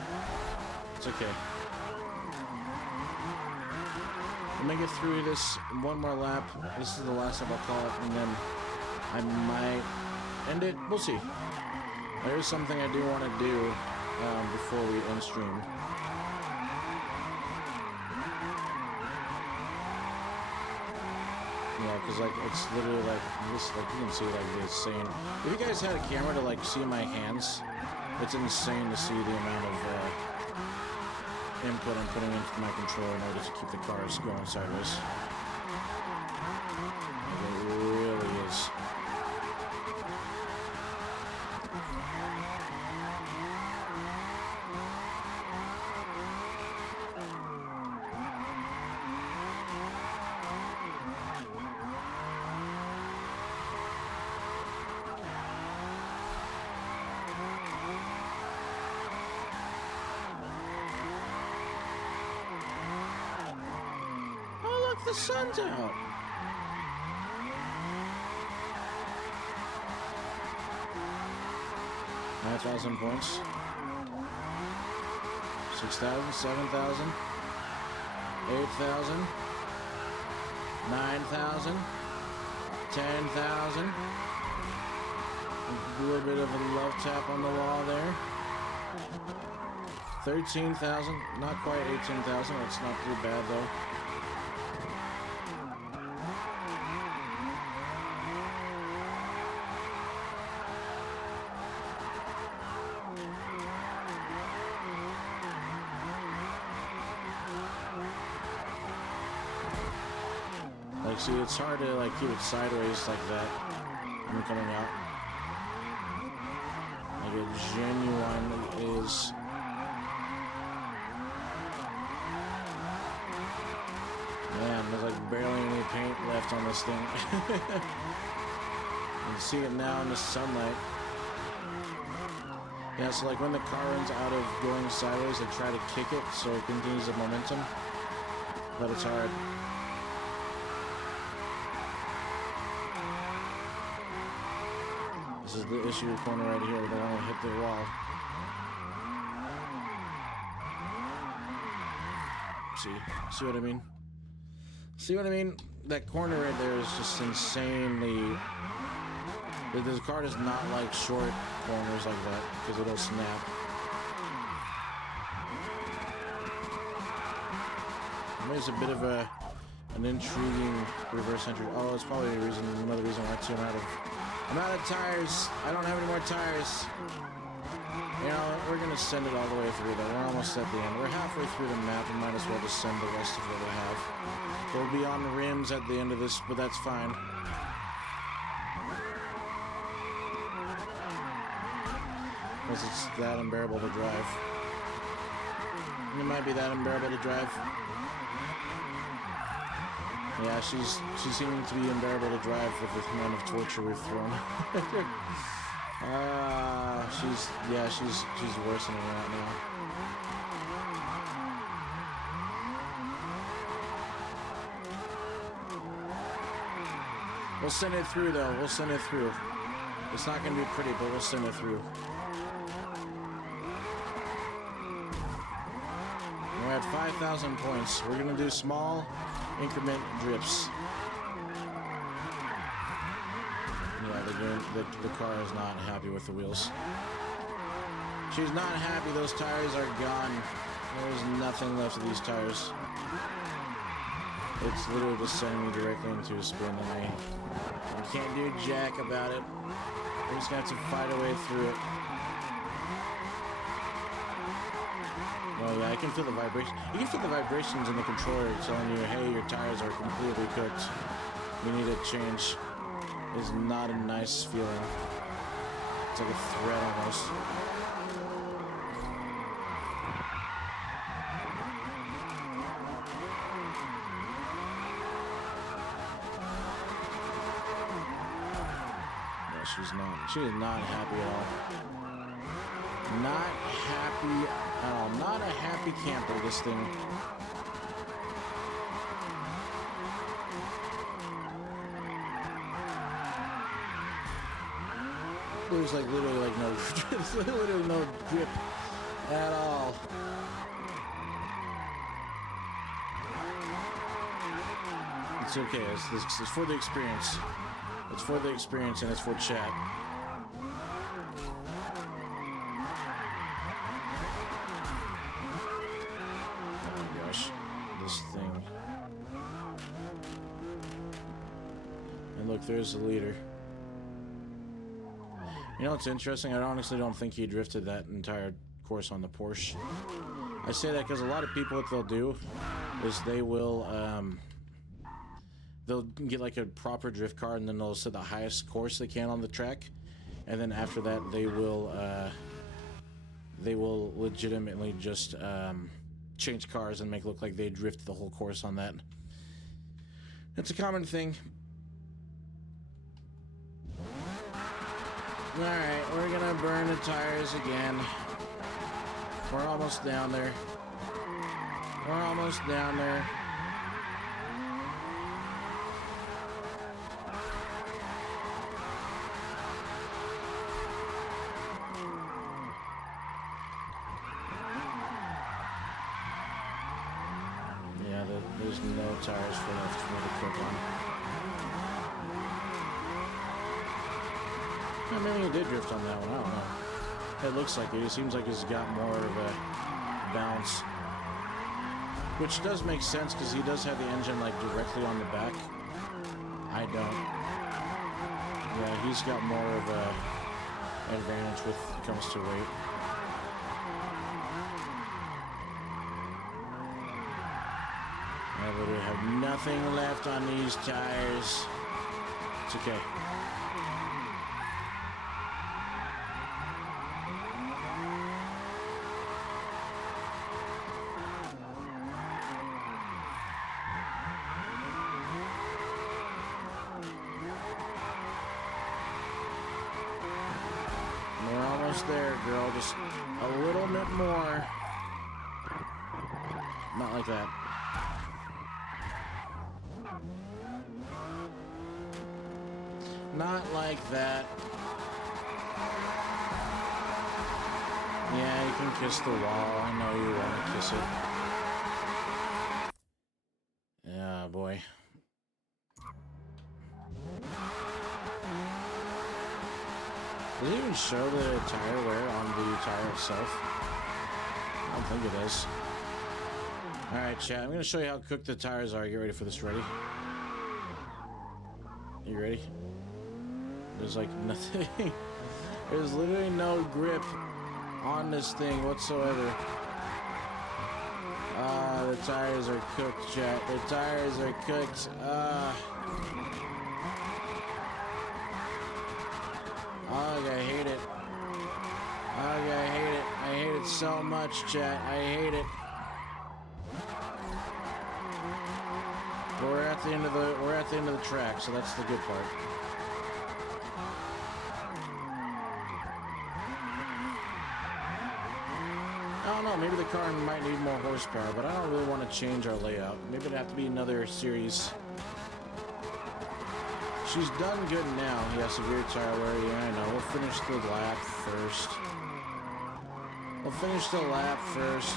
It's okay. I'll make it through this one more lap. This is the last lap I'll call it, and then I might end it. We'll see. There is something I do want to do before we end stream. Yeah, because like it's literally like this. Like you can see, like it's saying. If you guys had a camera to like see my hands, it's insane to see the amount of input I'm putting into my controller in order to keep the cars going sideways. Like, it really is. The sun's out. $9,000 points. 6,000, 7,000, 8,000, 9,000, 10,000. A little bit of a love tap on the wall there. 13,000, not quite 18,000. That's not too bad though. Like, see, it's hard to like keep it sideways like that when you're coming out. Like, it genuinely is. Man, there's like barely any paint left on this thing. You can see it now in the sunlight. Yeah, so like when the car runs out of going sideways, they try to kick it so it continues the momentum, but it's hard. This is the issue corner right here. We don't want to hit the wall. See what I mean? See what I mean? That corner right there is just insanely... The car does not like short corners like that because it'll snap. There's a bit of an intriguing reverse entry. Oh, it's probably another reason why too I'm out of tires. I don't have any more tires. You know, we're gonna send it all the way through though. We're almost at the end. We're halfway through the map. We might as well just send the rest of what we have. We'll be on the rims at the end of this, but that's fine. Because it's that unbearable to drive. It might be that unbearable to drive. Yeah, she's seeming to be unbearable to drive with the amount of torture we've thrown. She's worsening right now. We'll send it through though. We'll send it through. It's not gonna be pretty, but we'll send it through. We're at 5,000 points. We're gonna do small increment drifts. Yeah, the car is not happy with the wheels. She's not happy. Those tires are gone. There's nothing left of these tires. It's literally just sending me directly into a spin, and I can't do jack about it. We're just gonna have to fight our way through it. Oh yeah, I can feel the vibration. You can feel the vibrations in the controller telling you, hey, your tires are completely cooked. You need a change. It's not a nice feeling. It's like a threat almost. Yeah, she is not happy at all. Not happy at all. Not a happy camper, this thing. There's like literally like no, there's literally no grip at all. It's okay. It's for the experience. It's for the experience and it's for chat. Oh my gosh, this thing. And look, there's the leader. You know what's interesting? I honestly don't think he drifted that entire course on the Porsche. I say that because a lot of people, what they'll do is they will, they'll get like a proper drift car and then they'll set the highest course they can on the track. And then after that, they will legitimately just change cars and make it look like they drifted the whole course on that. It's a common thing. Alright, we're gonna burn the tires again. We're almost down there. We're almost down there. Yeah, there's no tires for me to cook on. Maybe he did drift on that one, I don't know. It looks like it. It seems like he's got more of a bounce. Which does make sense because he does have the engine like directly on the back. I don't. Yeah, he's got more of a advantage when it comes to weight. I literally have nothing left on these tires. It's okay. There, girl, just a little bit more. Not like that. Not like that. Yeah, you can kiss the wall. I know you want to kiss it. Yeah, boy. Does it even show the tire wear on the tire itself? I don't think it does. Alright, chat. I'm going to show you how cooked the tires are. Get ready for this. Ready? You ready? There's like nothing. There's literally no grip on this thing whatsoever. The tires are cooked, chat. The tires are cooked. Ugh, I hate it. Ugh, I hate it. I hate it so much, chat. I hate it. But we're at the end of the track, so that's the good part. I don't know, maybe the car might need more horsepower, but I don't really want to change our layout. Maybe it'd have to be another series. She's done good now. Yeah, severe tire wear. Yeah, I know. We'll finish the lap first. We'll finish the lap first.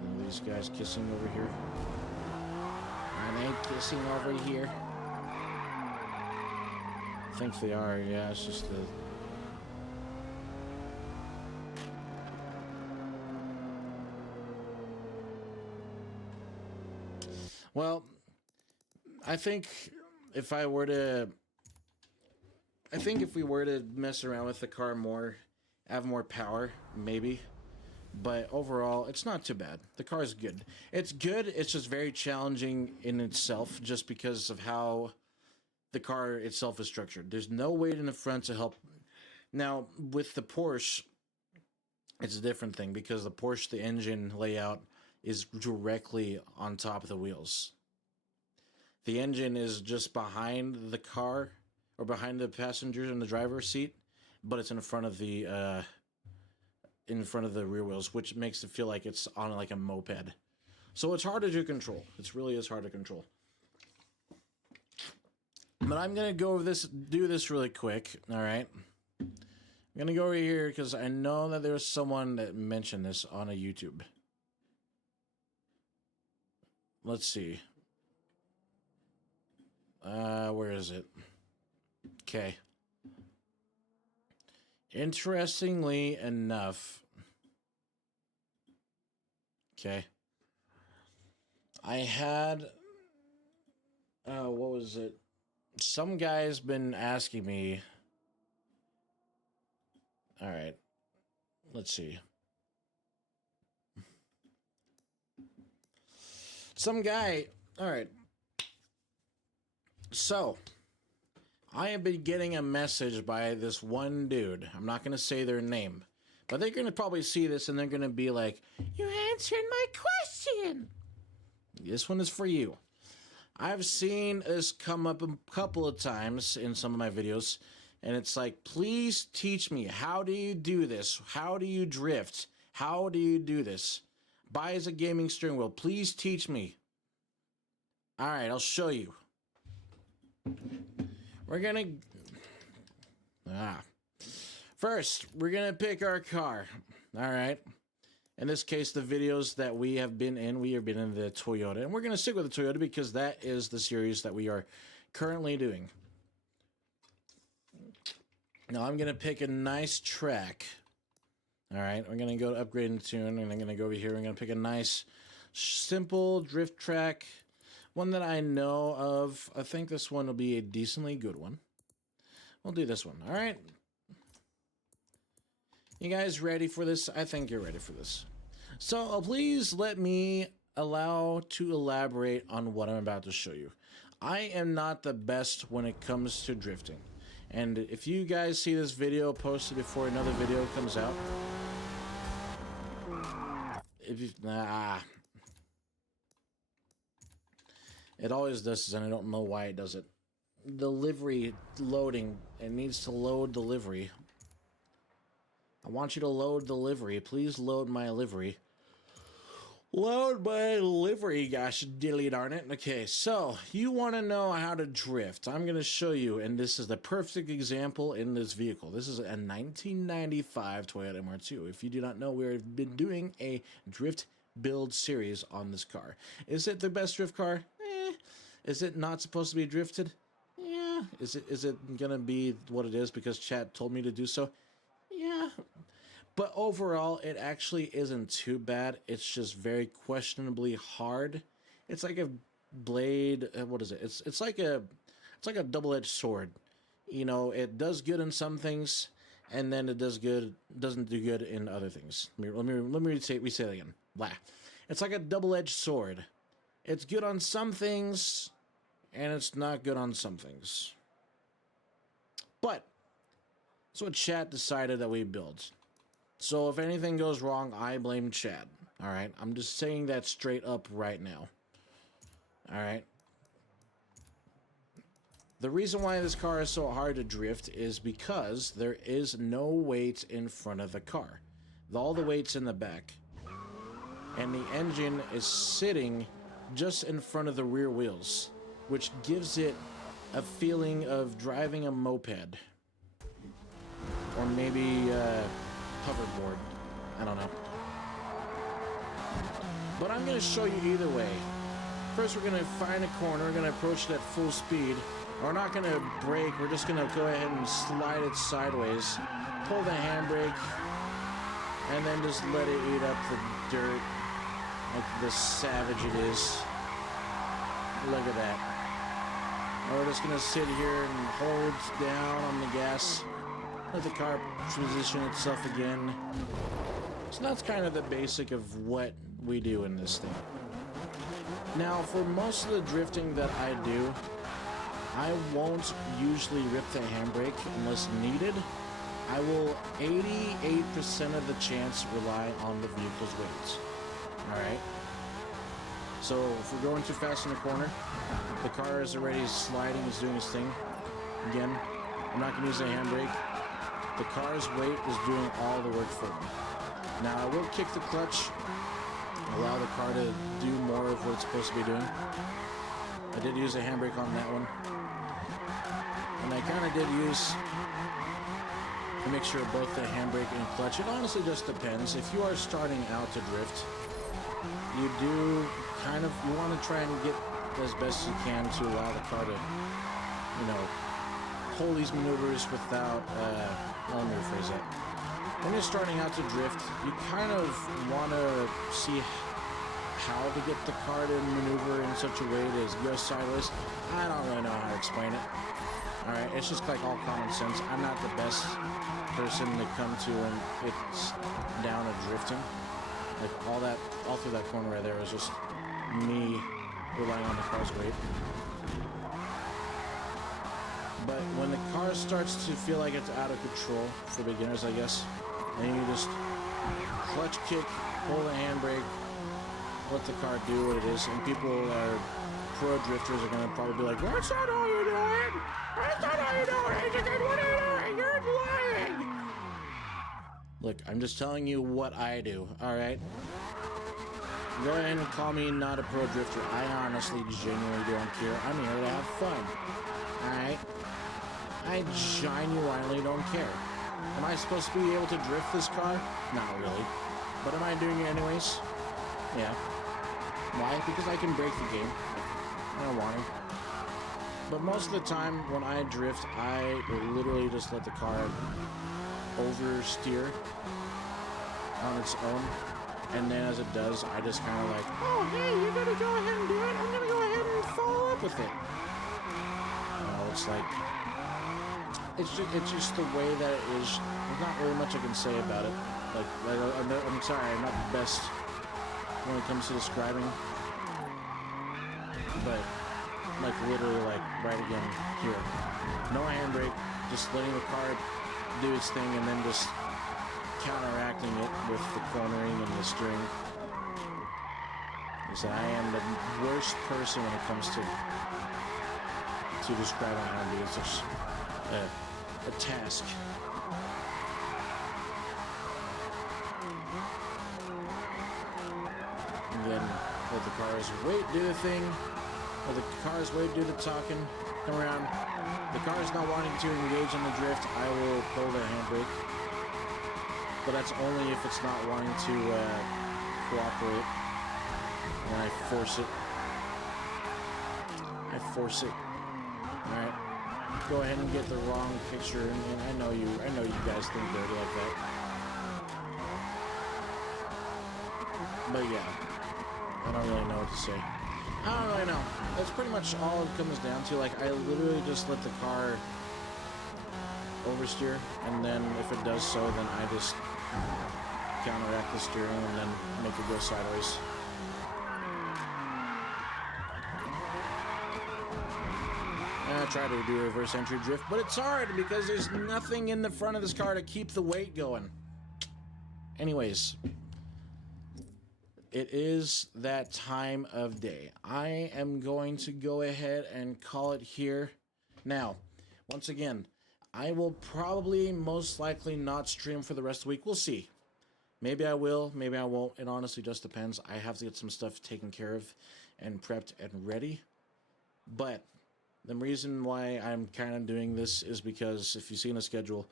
And these guys kissing over here. Are they kissing over here? think they are, yeah, it's just the... Well, I think if we were to mess around with the car more, have more power, maybe. But overall, it's not too bad. The car is good. It's good, it's just very challenging in itself just because of how the car itself is structured. There's no weight in the front to help. Now, with the Porsche, it's a different thing because the Porsche, the engine layout is directly on top of the wheels. The engine is just behind the car or behind the passenger in the driver's seat, but it's in front of the rear wheels, which makes it feel like it's on like a moped. So it's harder to control. It really is hard to control. But I'm gonna do this really quick. All right, I'm gonna go over here because I know that there was someone that mentioned this on a YouTube. Let's see. Where is it? Okay. Interestingly enough, okay, I had, what was it? Some guy's been asking me, all right, let's see. Some guy, all right. So, I have been getting a message by this one dude. I'm not going to say their name, but they're going to probably see this and they're going to be like, you answered my question. This one is for you. I've seen this come up a couple of times in some of my videos, and it's like, please teach me. How do you do this? How do you drift? How do you do this? Buys a gaming steering wheel. Please teach me. All right, I'll show you. We're gonna... First, we're gonna pick our car. All right. In this case, the videos that we have been in the Toyota. And we're gonna stick with the Toyota because that is the series that we are currently doing. Now, I'm gonna pick a nice track. All right. We're gonna go to upgrade and tune, and I'm gonna go over here. We're gonna pick a nice, simple drift track. One that I know of. I think this one will be a decently good one. We'll do this one. All right. You guys ready for this? I think you're ready for this. So please let me allow to elaborate on what I'm about to show you. I am not the best when it comes to drifting. And if you guys see this video posted before another video comes out, it always does this, and I don't know why it does it. The livery loading, it needs to load the livery. I want you to load the livery. Please load my livery. Load my livery, gosh, dilly darn it. Okay, so you want to know how to drift. I'm going to show you, and this is the perfect example in this vehicle. This is a 1995 Toyota MR2. If you do not know, we've been doing a drift build series on this car. Is it the best drift car? Is it not supposed to be drifted? Yeah. Is it gonna be what it is because chat told me to do so? Yeah. But overall, it actually isn't too bad. It's just very questionably hard. It's like a blade. What is it? It's like a double-edged sword. You know, it does good in some things, and then it doesn't do good in other things. Let me say that again. Blah. It's like a double-edged sword. It's good on some things, and it's not good on some things. But that's what chat decided that we build. So if anything goes wrong, I blame chat. All right? I'm just saying that straight up right now. All right? The reason why this car is so hard to drift is because there is no weight in front of the car. All the weight's in the back. And the engine is sitting just in front of the rear wheels, which gives it a feeling of driving a moped. Or maybe a hoverboard. I don't know. But I'm going to show you either way. First, we're going to find a corner. We're going to approach it at full speed. We're not going to brake. We're just going to go ahead and slide it sideways. Pull the handbrake. And then just let it eat up the dirt. Like the savage it is. Look at that. And we're just going to sit here and hold down on the gas. Let the car position itself again. So that's kind of the basic of what we do in this thing. Now, for most of the drifting that I do, I won't usually rip the handbrake unless needed. I will 88% of the chance rely on the vehicle's weight. Alright? So if we're going too fast in the corner, the car is already sliding, it's doing its thing. Again, I'm not going to use the handbrake. The car's weight is doing all the work for me. Now I will kick the clutch, allow the car to do more of what it's supposed to be doing. I did use a handbrake on that one. And I kind of did use a mixture of both the handbrake and clutch. It honestly just depends. If you are starting out to drift, you do kind of, you want to try and get as best you can to allow the car to, you know, pull these maneuvers without, let me rephrase that. When you're starting out to drift, you kind of want to see how to get the car to maneuver in such a way to go sideways. I don't really know how to explain it. Alright, it's just like all common sense. I'm not the best person to come to when it's down to drifting. Like all through that corner right there was just me relying on the car's weight. But when the car starts to feel like it's out of control, for beginners I guess, then you just clutch kick, pull the handbrake, let the car do what it is, and people that are pro drifters are going to probably be like, "That's not all you're doing! That's not all you're doing! What are you doing? You're lying!" Look, I'm just telling you what I do, alright? Go ahead and call me not a pro drifter. I honestly, genuinely don't care. I'm here to have fun, alright? I genuinely don't care. Am I supposed to be able to drift this car? Not really. But am I doing it anyways? Yeah. Why? Because I can break the game. I don't want to. But most of the time when I drift, I will literally just let the car oversteer on its own. And then as it does, I just kind of like, oh, hey, you're going to go ahead and do it. I'm going to go ahead and follow up with it. You know, it's like, it's just the way that it is. There's not really much I can say about it. Like I'm sorry, I'm not the best when it comes to describing. But, like, literally, like, right again, here. No handbrake, just letting the car do its thing and then just counteracting it with the cornering and the steering. Because I am the worst person when it comes to describing how to do it. It's just a task. And then let the car's weight do the thing. Let the car's weight do the talking. Come around. The car's not wanting to engage in the drift. I will pull the handbrake. But that's only if it's not wanting to cooperate. And I force it. Alright. Go ahead and get the wrong picture, and I know you guys think dirty like that. But yeah, I don't really know what to say. I don't really know. That's pretty much all it comes down to. Like, I literally just let the car oversteer, and then if it does so, then I just counteract the steering and then make it go sideways. I try to do a reverse entry drift, but it's hard because there's nothing in the front of this car to keep the weight going. Anyways, it is that time of day. I am going to go ahead and call it here. Now, once again, I will probably most likely not stream for the rest of the week. We'll see. Maybe I will, maybe I won't. It honestly just depends. I have to get some stuff taken care of and prepped and ready. But the reason why I'm kind of doing this is because if you see in the schedule,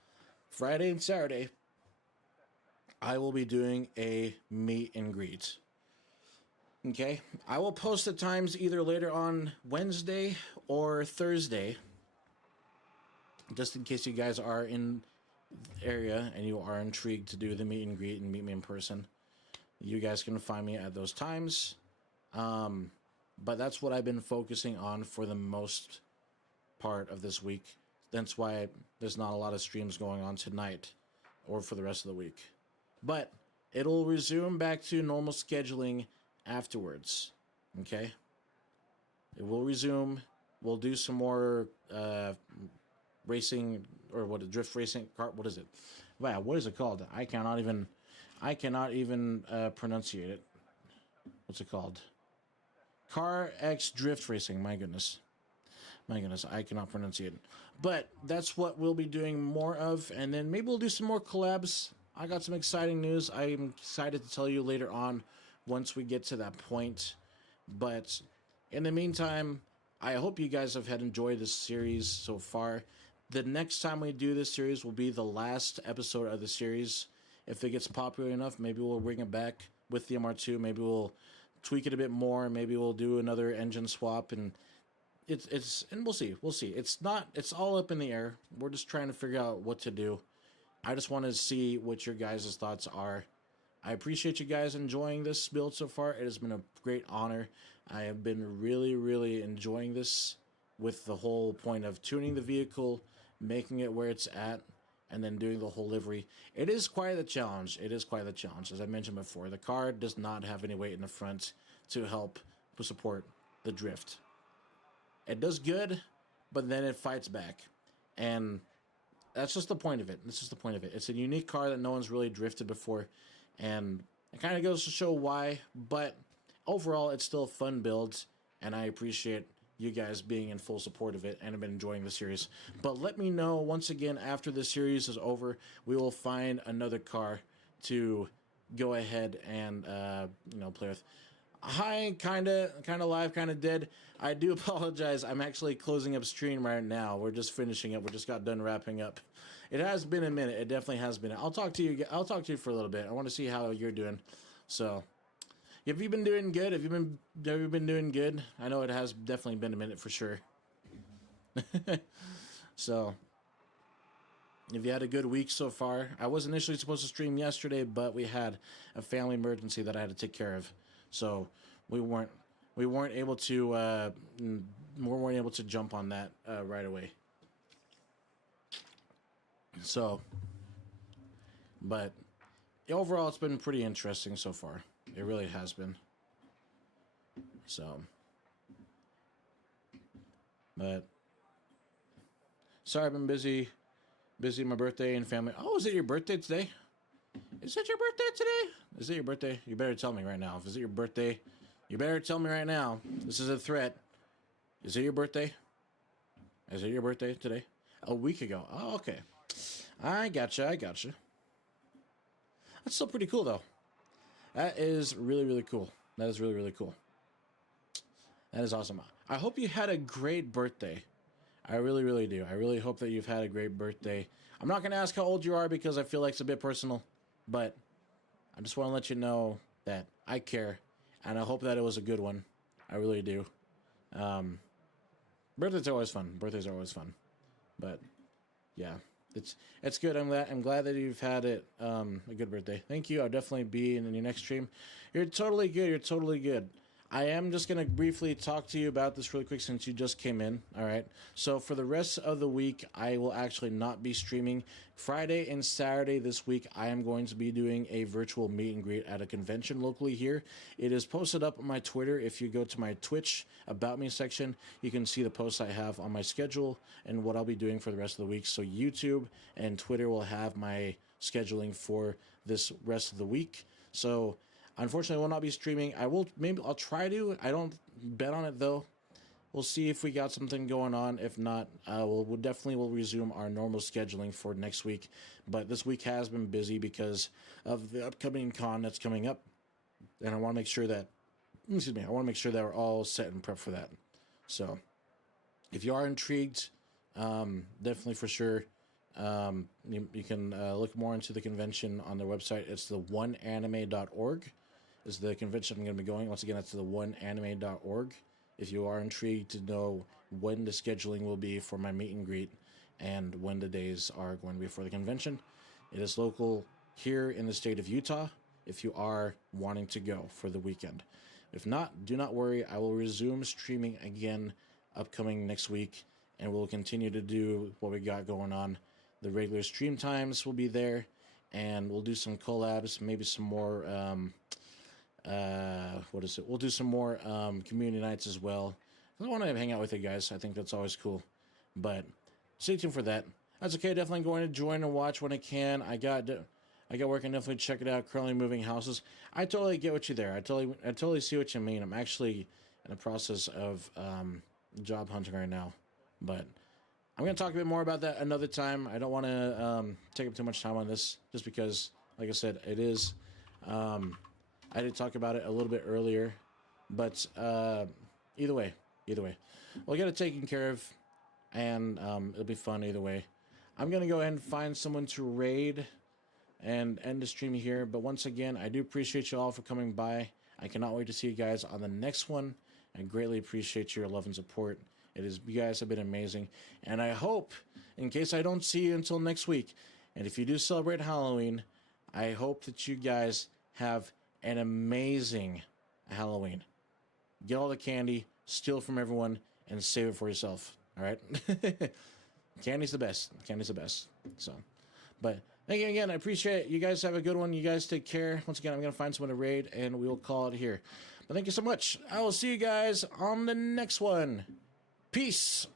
Friday and Saturday, I will be doing a meet and greet. Okay? I will post the times either later on Wednesday or Thursday just in case you guys are in the area and you are intrigued to do the meet and greet and meet me in person, you guys can find me at those times. But that's what I've been focusing on for the most part of this week. That's why there's not a lot of streams going on tonight or for the rest of the week. But it'll resume back to normal scheduling afterwards. Okay? It will resume. We'll do some more racing, or what, drift racing car, what is it? Wow, what is it called? I cannot even pronunciate it. What's it called? Car X drift racing. My goodness, I cannot pronounce it. But that's what we'll be doing more of, and then maybe we'll do some more collabs. I got some exciting news. I'm excited to tell you later on once we get to that point. But in the meantime, I hope you guys have had enjoyed this series so far. The next time we do this series will be the last episode of the series. If it gets popular enough, maybe we'll bring it back with the MR2. Maybe we'll tweak it a bit more. Maybe we'll do another engine swap, and and we'll see. It's all up in the air. We're just trying to figure out what to do. I just want to see what your guys' thoughts are. I appreciate you guys enjoying this build so far. It has been a great honor. I have been really, really enjoying this, with the whole point of tuning the vehicle, making it where it's at, and then doing the whole livery. It is quite a challenge. As I mentioned before, the car does not have any weight in the front to help to support the drift. It does good, but then it fights back. And that's just the point of it. It's a unique car that no one's really drifted before, and it kind of goes to show why. But overall, it's still a fun build, and I appreciate you guys being in full support of it, and have been enjoying the series. But let me know, once again, after the series is over, we will find another car to go ahead and play with. Hi, kinda live, kinda dead. I do apologize. I'm actually closing up stream right now. We're just finishing up. We just got done wrapping up. It has been a minute. It definitely has been. I'll talk to you for a little bit. I want to see how you're doing. So, have you been doing good? Have you been doing good? I know it has definitely been a minute for sure. So, if you had a good week so far. I was initially supposed to stream yesterday, but we had a family emergency that I had to take care of. So we weren't able to jump on that right away. So, but overall, it's been pretty interesting so far. It really has been. So, but sorry, I've been busy. My birthday and family. Oh, is it your birthday today? Is it your birthday today? Is it your birthday? You better tell me right now. If it's your birthday, you better tell me right now. This is a threat. Is it your birthday? Is it your birthday today? A week ago. Oh, okay. I gotcha. That's still pretty cool, though. That is really, really cool. That is really, really cool. That is awesome. I hope you had a great birthday. I really, really do. I really hope that you've had a great birthday. I'm not going to ask how old you are because I feel like it's a bit personal, but I just want to let you know that I care, and I hope that it was a good one. I really do. Birthdays are always fun. But yeah, it's good. I'm glad that you've had a good birthday. Thank you. I'll definitely be in your next stream. You're totally good. I am just going to briefly talk to you about this really quick since you just came in. All right. So for the rest of the week, I will actually not be streaming. Friday and Saturday this week, I am going to be doing a virtual meet and greet at a convention locally here. It is posted up on my Twitter. If you go to my Twitch About Me section, you can see the posts I have on my schedule and what I'll be doing for the rest of the week. So YouTube and Twitter will have my scheduling for this rest of the week. So unfortunately, I will not be streaming. I'll try to. I don't bet on it, though. We'll see if we got something going on. If not, we'll definitely resume our normal scheduling for next week. But this week has been busy because of the upcoming con that's coming up. And I want to make sure that, we're all set and prepped for that. So, if you are intrigued, definitely for sure, you can look more into the convention on their website. It's the oneanime.org. Is the convention I'm going to be going. Once again, that's the oneanime.org. If you are intrigued to know when the scheduling will be for my meet and greet and when the days are going to be for the convention. It is local here in the state of Utah if you are wanting to go for the weekend. If not, do not worry. I will resume streaming again upcoming next week, and we'll continue to do what we got going on. The regular stream times will be there, and we'll do some collabs, maybe some more, We'll do some more community nights as well. I want to hang out with you guys. I think that's always cool. But stay tuned for that. That's okay. Definitely going to join and watch when I can. I got work and definitely check it out. Currently moving houses. I totally get what you there. I totally see what you mean. I'm actually in the process of job hunting right now, but I'm going to talk a bit more about that another time. I don't want to take up too much time on this, just because, like I said, it is. I did talk about it a little bit earlier, but either way, we'll get it taken care of, and it'll be fun either way. I'm going to go ahead and find someone to raid and end the stream here. But once again, I do appreciate you all for coming by. I cannot wait to see you guys on the next one. I greatly appreciate your love and support. You guys have been amazing. And I hope, in case I don't see you until next week, and if you do celebrate Halloween, I hope that you guys have an amazing Halloween. Get all the candy, steal from everyone, and save it for yourself. All right? Candy's the best. So, but thank you again. I appreciate it. You guys have a good one. You guys take care. Once again, I'm going to find someone to raid, and we will call it here. But thank you so much. I will see you guys on the next one. Peace.